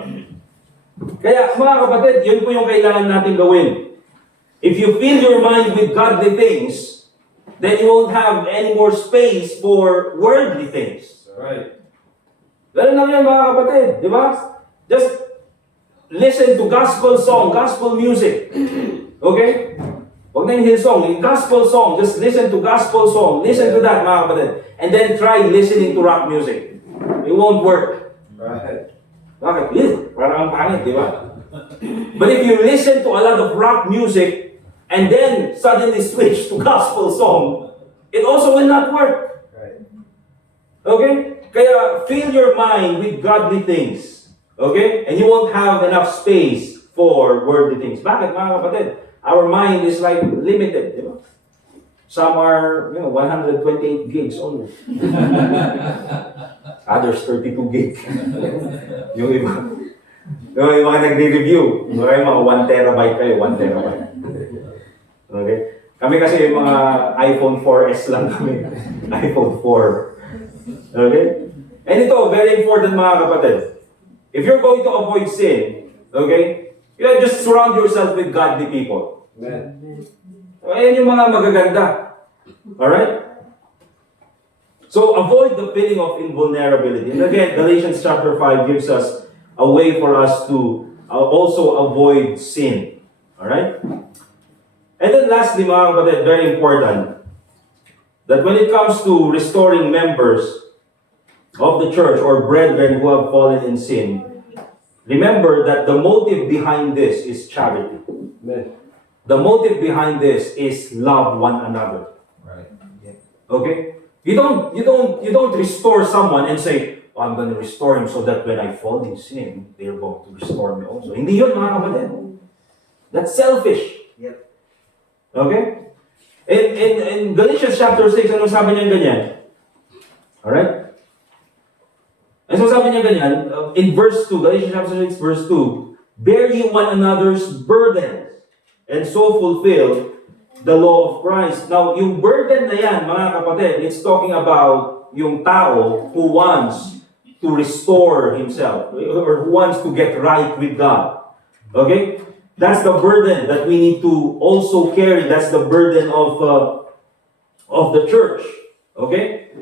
Kaya, mga kapatid, yun po yung kailangan natin gawin. If you fill your mind with godly things, then you won't have any more space for worldly things. Right. Ganun lang yan, mga kapatid. Diba? Just listen to gospel song, gospel music. Okay? Huwag na yung Hillsong, yung gospel song. Just listen to gospel song. Listen to that, mga kapatid. And then try listening to rock music. It won't work. Right. Bakit? Parang ang pangit, di ba? But if you listen to a lot of rock music and then suddenly switch to gospel song, it also will not work. Right. Okay? Kaya fill your mind with godly things. Okay? And you won't have enough space for worldly things. Bakit, mga kapatid? Our mind is like limited, di ba? Some are, 128 gigs only. Others 32 gig. Yung iba nagre-review, mga 1 terabyte kayo, 1 terabyte. Okay? Kami kasi yung mga iPhone 4S lang kami. iPhone 4. Okay? And ito, very important, mga kapatid. If you're going to avoid sin, okay, you just surround yourself with godly people. Amen. Ayan yung mga magaganda. Alright? So, avoid the feeling of invulnerability. And again, Galatians chapter 5 gives us a way for us to also avoid sin. Alright? And then lastly, mga kapatid, very important, that when it comes to restoring members of the church or brethren who have fallen in sin, remember that the motive behind this is charity. Amen. The motive behind this is love one another. Right. Yeah. Okay? You don't restore someone and say, oh, I'm going to restore him so that when I fall in sin, they're going to restore me also. Hindi yun, mga kapatid. That's selfish. Yep. Okay? In Galatians chapter 6, ano sabi niya ganyan? Alright? And so sabi niya ganyan, in verse 2, Galatians chapter 6, verse 2, bear ye one another's burdens, and so fulfill the law of Christ. Now, yung burden na yan, mga kapatid, it's talking about yung tao who wants to restore himself or who wants to get right with God. Okay? That's the burden that we need to also carry. That's the burden of the church. Okay?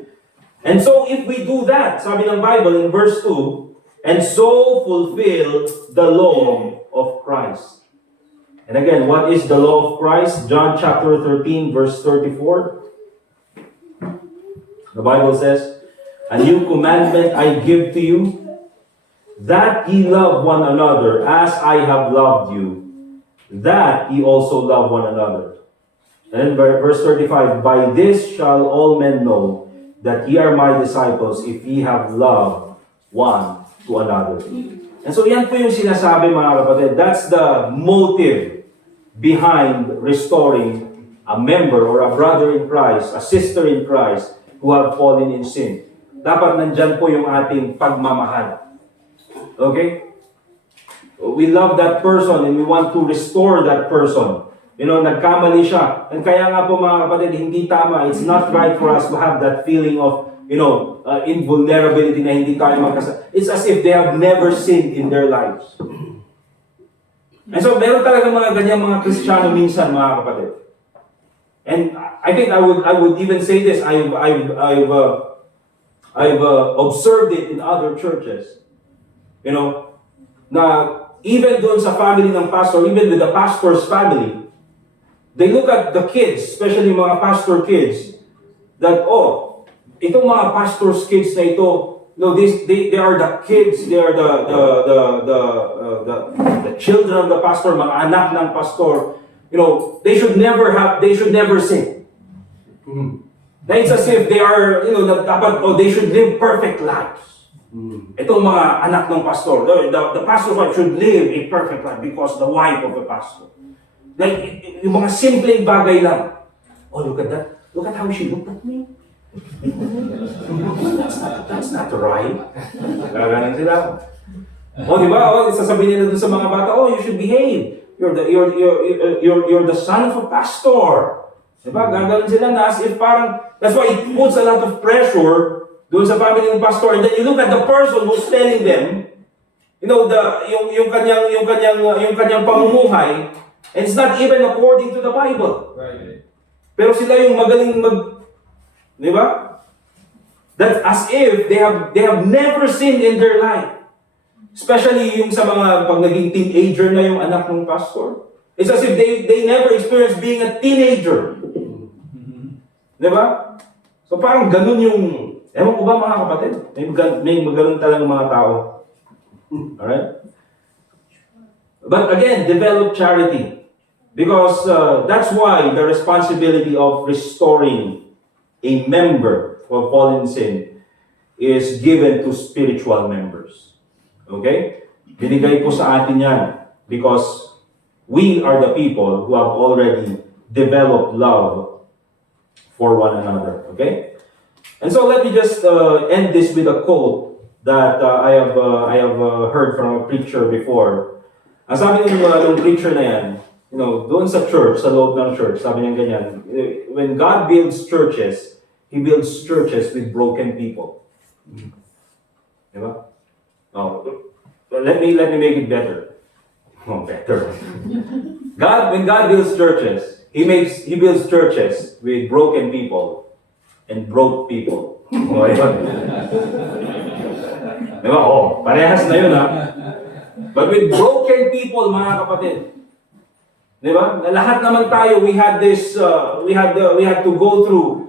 And so if we do that, sabi ng Bible in verse 2, and so fulfill the law of Christ. And again, what is the law of Christ? John chapter 13, verse 34. The Bible says, "A new commandment I give to you, that ye love one another as I have loved you, that ye also love one another." And then verse 35, "By this shall all men know that ye are my disciples, if ye have love one to another." And so yan po yung sinasabi, mga kapatid. That's the motive behind restoring a member or a brother in Christ, a sister in Christ, who have fallen in sin. Dapat nandyan po yung ating pagmamahal. Okay? We love that person and we want to restore that person. You know, nagkamali siya. And kaya nga po, mga kapatid, hindi tama. It's not right for us to have that feeling of, invulnerability na hindi tayo magkasama. It's as if they have never sinned in their lives. And so, meron talaga mga ganyang mga Kristiyano minsan, mga kapatid. And I think I would even say this. I've observed it in other churches. You know, na even doon sa family ng pastor, even with the pastor's family, they look at the kids, especially mga pastor kids, that itong mga pastor's kids na ito, they are the kids, they are the children of the pastor, mga anak ng pastor. They should never sin. That it's as if they are, they should live perfect lives. Itong mga anak ng pastor, the pastor's wife should live a perfect life because the wife of the pastor. Like, yung mga simpleng bagay lang. Look at that. Look at how she looked at me. That's not right. Gaganan sila. Diba? Sasabihin nila dun sa mga bata, you should behave. You're the son of a pastor. Diba? Gaganon sila na as if parang, that's why it puts a lot of pressure doon sa family ng pastor. And then you look at the person who's telling them, yung kanyang pamumuhay, and it's not even according to the Bible. Right. Pero sila yung magaling diba? That's as if they have never sinned in their life. Especially yung sa mga pag naging teenager na yung anak ng pastor. It's as if they never experienced being a teenager. Diba? So parang ganun yung, ewan ko ba mga kapatid? May ganun talagang mga tao. Alright? But again, develop charity. Because that's why the responsibility of restoring a member who have fallen in sin is given to spiritual members. Okay? Binigay po sa atin yan because we are the people who have already developed love for one another. Okay? And so let me just end this with a quote that I have heard from a preacher before. Ang sabi ng preacher na yan, doon sa church, sa loob ng church, sabi niya ganyan, when God builds churches, He builds churches with broken people. Diba? Let me make it better. Better. When God builds churches, He builds churches with broken people and broke people. Diba? Parehas na yun, ha? But with broken people, mga kapatid, diba? Lahat naman tayo, we had to go through,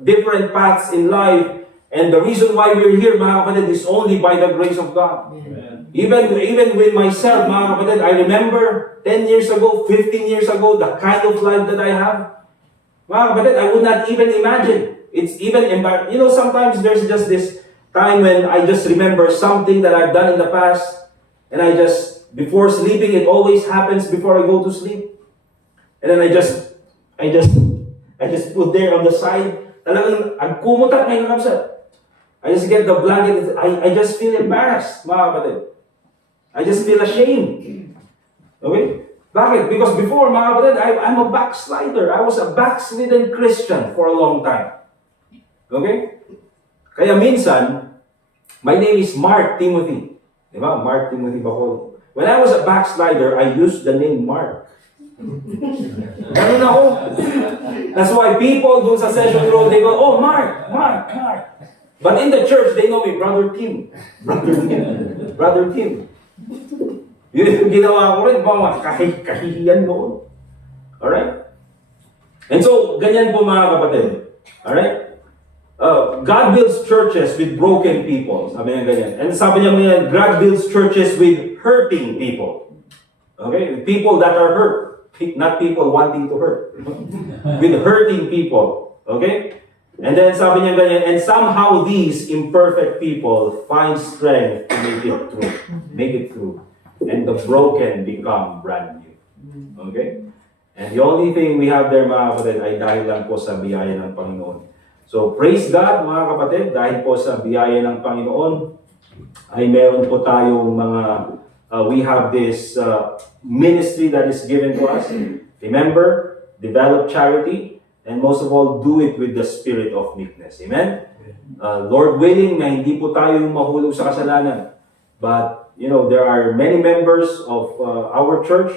different paths in life, and the reason why we're here, mga kapatid, is only by the grace of God. Amen. Even with myself, mga kapatid, I remember 10 years ago, 15 years ago, the kind of life that I have. Mga kapatid, I would not even imagine. It's even embarrassing. Sometimes there's just this time when I just remember something that I've done in the past, and before sleeping, it always happens before I go to sleep. And then I just put there on the side. Talagang agkumutak na yung kapsat. I just get the blanket. I just feel embarrassed, mga kapatid. I just feel ashamed. Okay? Bakit? Because before, mga kapatid, I'm a backslider. I was a backslidden Christian for a long time. Okay? Kaya minsan, My name is Mark Timothy. Di ba? Mark Timothy Bacol. When I was a backslider, I used the name Mark. Ganun ako. That's why people dun sa Session Road, they go, oh, Mark. But in the church, they know me, Brother Tim. Brother Tim. Yun yung ginawa ko rin, mga kahihiyan noon. Alright? And so, ganyan po mga kapatid. Alright? God builds churches with broken people. Sabi niya ganyan. And sabi niya ngayon, God builds churches with hurting people. Okay? People that are hurt. Not people wanting to hurt. With hurting people. Okay? And then sabi niya ganyan, and somehow these imperfect people find strength to make it through. Make it through. And the broken become brand new. Okay? And the only thing we have there mga kapatid ay dahil lang po sa biyaya ng Panginoon. So praise God mga kapatid, dahil po sa biyaya ng Panginoon ay meron po tayong mga, we have this ministry that is given to us. Remember, develop charity, and most of all, do it with the spirit of meekness. Amen? Lord willing na hindi po tayo mahulog sa kasalanan. But, you know, there are many members of our church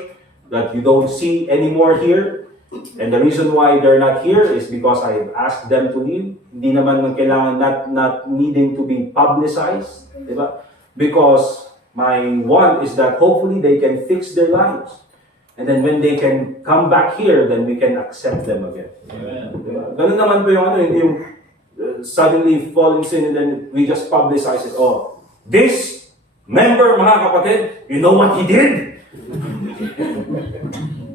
that you don't see anymore here. And the reason why they're not here is because I've asked them to leave. Hindi naman kailangan not needing to be publicized. Diba? Because my want is that hopefully they can fix their lives. And then when they can come back here, then we can accept them again. Amen. Diba? Ganun naman po yung hindi yung suddenly fall in sin and then we just publicize it. Oh, this member, mga kapatid, you know what he did?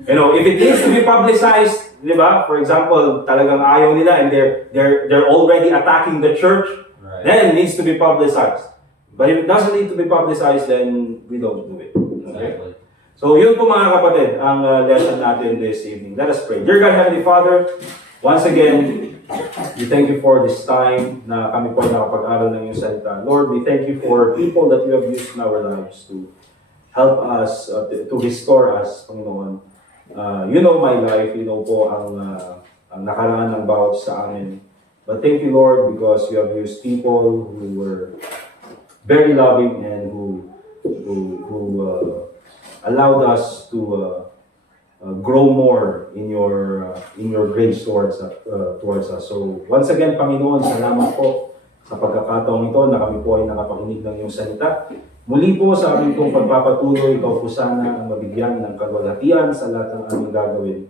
You know, if it needs to be publicized, di ba? For example, talagang ayaw nila and they're already attacking the church, Right. then it needs to be publicized. But if it doesn't need to be publicized, then we don't do it. Okay? Exactly. So yun po mga kapatid, ang lesson natin this evening. Let us pray. Dear God, Heavenly Father, once again, we thank you for this time na kami po ay nakapag-aral ng iyong salita. Lord, we thank you for people that you have used in our lives to help us, to restore us, Panginoon. You know my life, you know po ang nakaraan ng bawat sa amin. But thank you, Lord, because you have used people who were very loving and who allowed us to grow more in your grace towards us. So once again, Panginoon, salamat po sa pagkakataong ito na kami po ay nakapakinig ng iyong salita. Muli po sa aming pong pagpapatuloy, ikaw po sana ang mabigyan ng kalwalhatian sa lahat ng aming gagawin.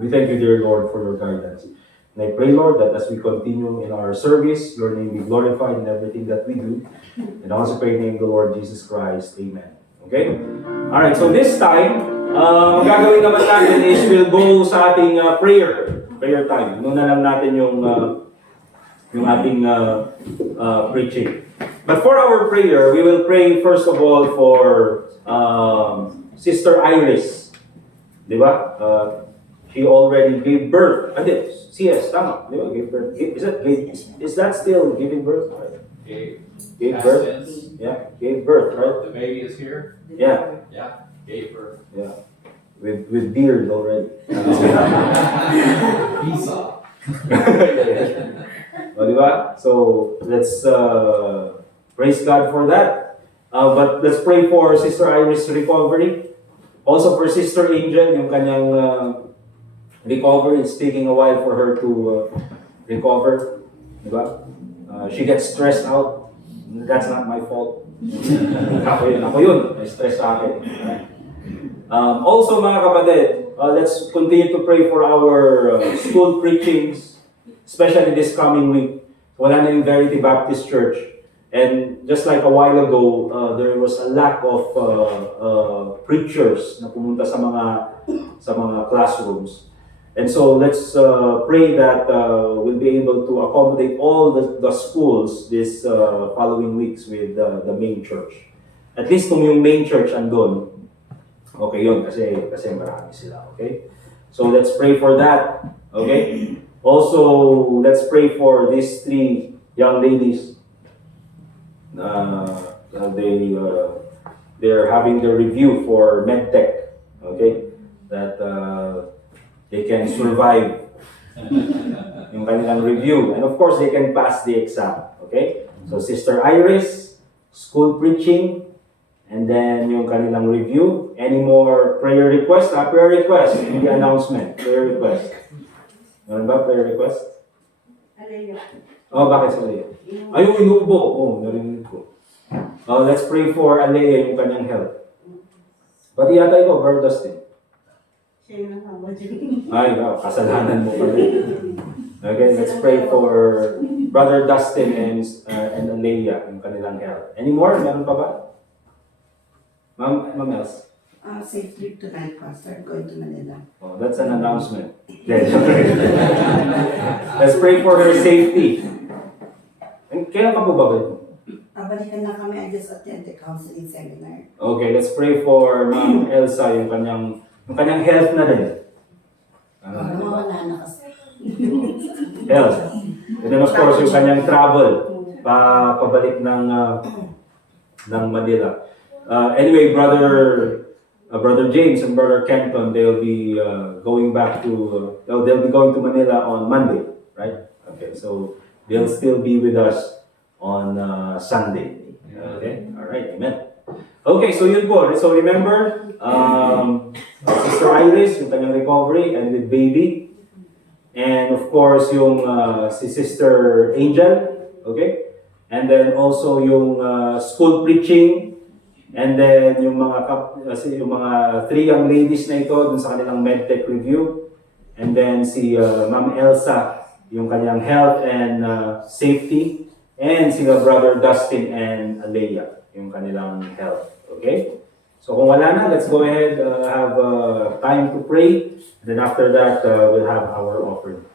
We thank you, dear Lord, for your guidance. And I pray, Lord, that as we continue in our service, your name be glorified in everything that we do. And I also pray in the name of the Lord Jesus Christ. Amen. Okay? Alright, so this time, ang gagawin naman natin is we'll go sa ating prayer time. Muna lang natin yung ating preaching. But for our prayer, we will pray first of all for Sister Iris. Di ba? She already gave birth. CS, tama. Di ba? Gave birth. Is that still giving birth? Gave birth? Tense. Yeah, gave birth, right? The baby is here. Yeah, Yeah, gave birth. yeah. With beard already. Esau. O, di ba? So, let's praise God for that. But let's pray for Sister Iris' recovery. Also for Sister Angel, yung kanyang recovery. It's taking a while for her to recover. Di ba? She gets stressed out. That's not my fault. Ako yun. May stress sa akin. Also mga kapatid, let's continue to pray for our school preachings, especially this coming week. Wala na yung Verity Baptist Church. And just like a while ago, there was a lack of preachers na pumunta sa mga classrooms. And so let's pray that we'll be able to accommodate all the schools this following weeks with the main church. At least kung yung main church andun, okay yun, kasi marami sila, okay? So let's pray for that, okay? Also, let's pray for these three young ladies. They're having their review for MedTech, okay? That they can survive yung kanilang review. And of course, they can pass the exam, okay? So Sister Iris, school preaching, and then yung kanilang review. Any more prayer requests? Prayer request, hindi announcement. Prayer request. Meron ba prayer request? Oh, bakit sa Alea? Ay, yung inuubo. Oh, narinig ko. Let's pray for Alea, yung kanyang health. Pati yata ikaw, Brother Dustin. Ay, wow, kasalanan mo pa rin. Okay, let's pray for Brother Dustin and Alea, yung kanilang health. Any more? Meron pa ba? Ma'am Els? Safe trip tonight, Pastor. Going to Manila. Oh, that's an announcement. Let's pray for her safety. Kailan ka po ba? Balikan na kami. I just attended counseling seminar. Okay, let's pray for Ma'am Elsa, yung kanyang health na rin. Mawala na kasi. Health. And then of course, yung kanyang travel pabalik ng Manila. Anyway, Brother James and Brother Kenton, they'll be going to Manila on Monday, right? Okay, so they'll still be with us on Sunday. Okay, all right, amen. Okay, so yun po. So remember, Sister Iris, yung kanyang recovery, and with baby. And of course, yung si Sister Angel, okay? And then also yung school preaching. And then yung mga 3 young ladies na ito dun sa kanilang medtech review. And then si Ma'am Elsa, yung kanyang health and safety. And sila Brother Dustin and Alea, yung kanilang health. Okay? So kung wala na, let's go ahead have time to pray. And then after that, we'll have our offering.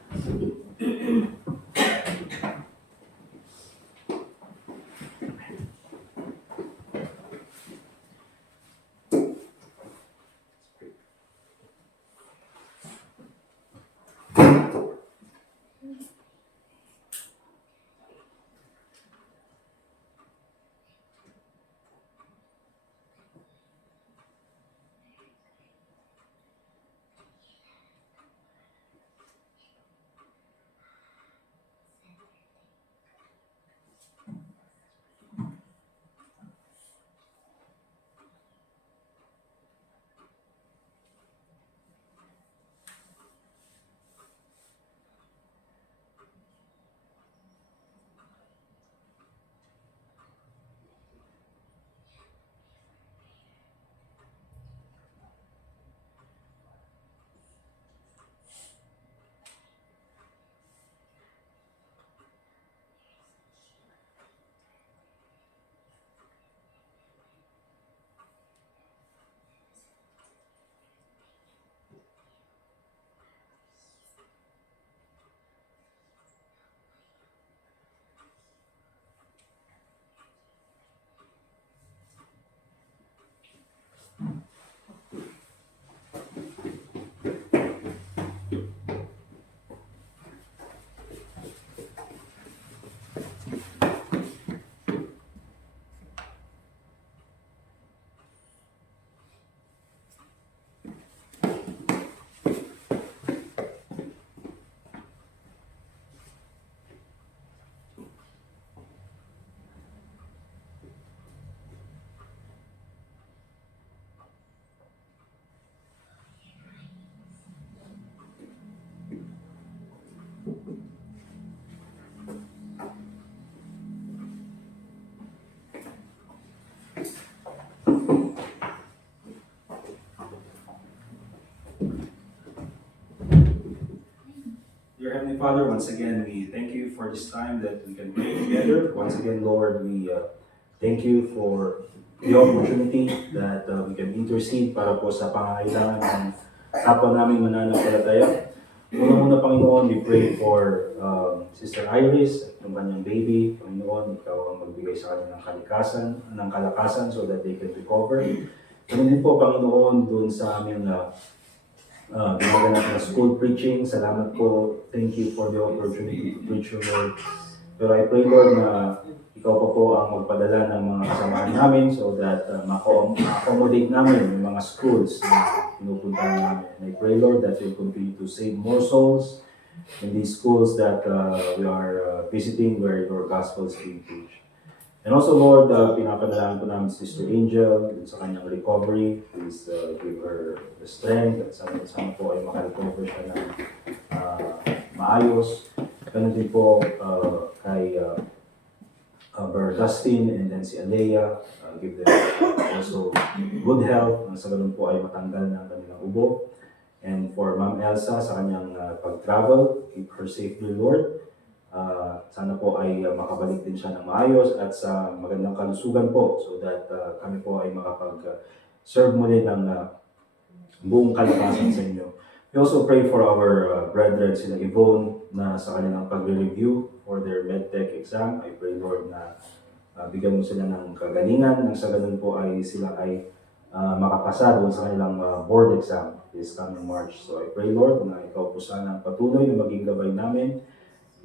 Dear Heavenly Father, once again, we thank you for this time that we can pray together. Once again, Lord, we thank you for the opportunity that we can intercede para po sa pangangailangan ng kapwa namin mananampalataya. Unang-una, Panginoon, we pray for Sister Iris at yung kanyang baby. Panginoon, ikaw ang magbigay sa kanya ng kalakasan so that they can recover. Ganun din po, Panginoon, dun sa aming ginaganap na school preaching. Salamat po. Thank you for the opportunity to preach your word. Pero I pray, Lord, na ikaw pa po ang magpadala ng mga kasamahan namin so that ma-accommodate namin yung mga schools na pinupuntahan namin. And I pray, Lord, that you'll continue to save more souls in these schools that we are visiting where your gospel is being preached. And also, Lord, pinapadalahan po namin si Sister Angel sa kanyang recovery. Please give her the strength at sana po ay makarecover siya ng maayos. Ganun din po kay Brother Dustin and then si Alea. Give them also good health. Sa ganun po ay matanggal ng kanilang ubo. And for Ma'am Elsa sa kanyang pag-travel, keep her safely, Lord. Sana po ay makabalik din siya ng maayos at sa magandang kalusugan po so that kami po ay makapag-serve muli ng buong kalakasan sa inyo. We also pray for our brethren, sila Yvonne, na sa kanilang pag-review for their medtech exam. I pray, Lord, na bigyan mo sila ng kagalingan nang sa ganun po ay sila ay makapasa doon sa kanilang board exam this coming March. So I pray, Lord, na ikaw po sana patuloy na maging gabay namin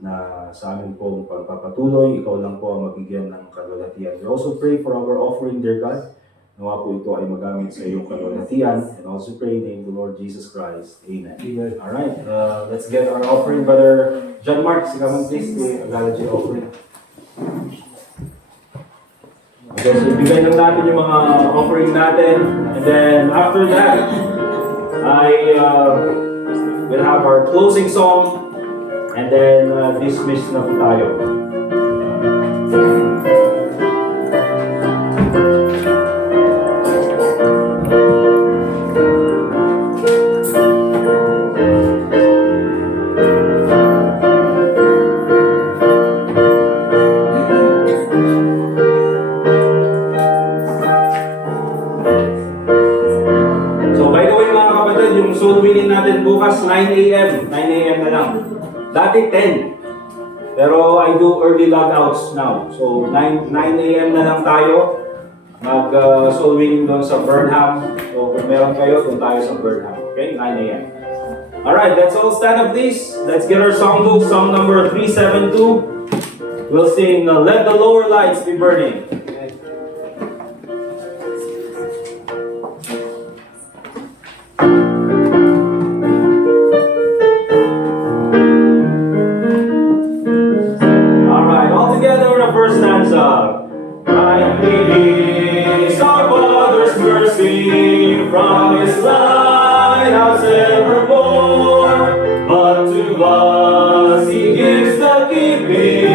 na sa amin po pagpapatuloy, ikaw lang po ang mabigyan ng kalwalhatian. We also pray for our offering, dear God. Nawa po ito ay magamit sa iyong kalwalhatian. And also pray in the name of the Lord Jesus Christ. Amen. Amen. Alright, let's get our offering. Brother John Mark, sigaman please, the Agalagy offering. Okay, so ibigay lang natin yung mga offering natin. And then after that, we'll have our closing song. And then dismiss na po tayo. So by the way mga kapatid, yung soul winning natin bukas 9 a.m. 9 a.m. na lang. Dati 10. Pero I do early logouts now. So 9 a.m. na lang tayo. Mag-soul winning doon sa Burnham. So kung meron kayo, doon tayo sa Burnham. Okay? 9 a.m. Alright, let's all stand up please. Let's get our songbook, song number 372. We'll sing Let the Lower Lights Be Burning. First stanza. Kindly is our Father's mercy from His lighthouse evermore. But to us He gives the keeping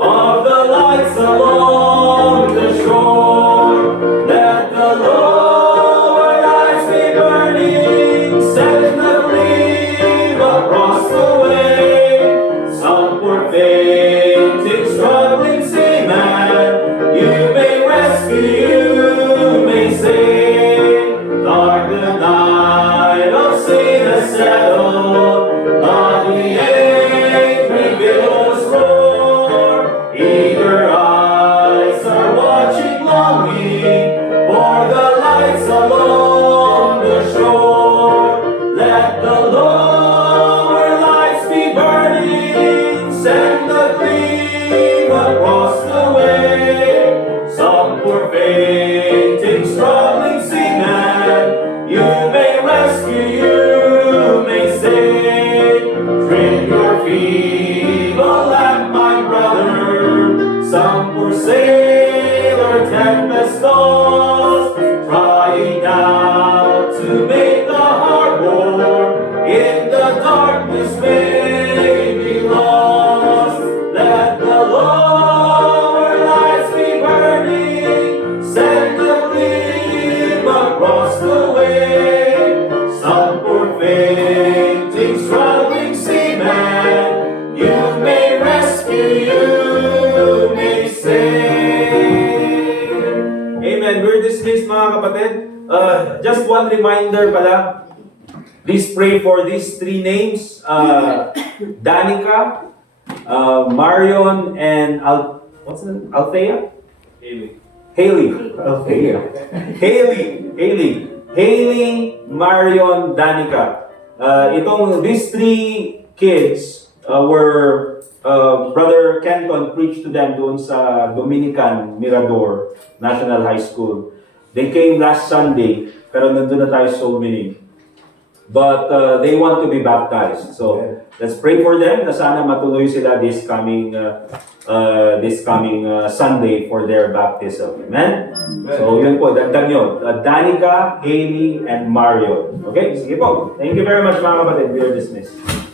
of the lights along the shore. Let the lower lights be burning, set the gleam across the way. Some poor fainting, struggling seaman, you may rescue, you may save. Dark the night of sin has settled, on the angry billows roar. Eager eyes are watching, longing for the lights along the shore. Let the lower lights be burning, send the gleam across the way. Some poor fainting, struggling seaman, you may rescue, you may save. Trim your feeble lamp, my brother. Some poor sailor tempest tossed, trying out to make the harbor. In the darkness may be lost. Let the lower lights be burning, send the gleam across the way. Some poor fainting, struggling seaman, you may rescue, you may save. Amen. We're dismissed mga kapatid. Just one reminder pala. Please pray for these three names. Danica, Marion, and what's the name? Althea? Haley. Althea. Haley, Marion, Danica. These three kids were Brother Kenton preached to them doon sa Dominican Mirador National High School. They came last Sunday, pero nandun na tayo soul winning. but they want to be baptized. So let's pray for them na sana matuloy sila this coming Sunday for their baptism. Amen? So yun po, dagdag nyo. Danica, Haley, and Mario. Okay, sige po. Thank you very much mga kapatid. We are dismissed.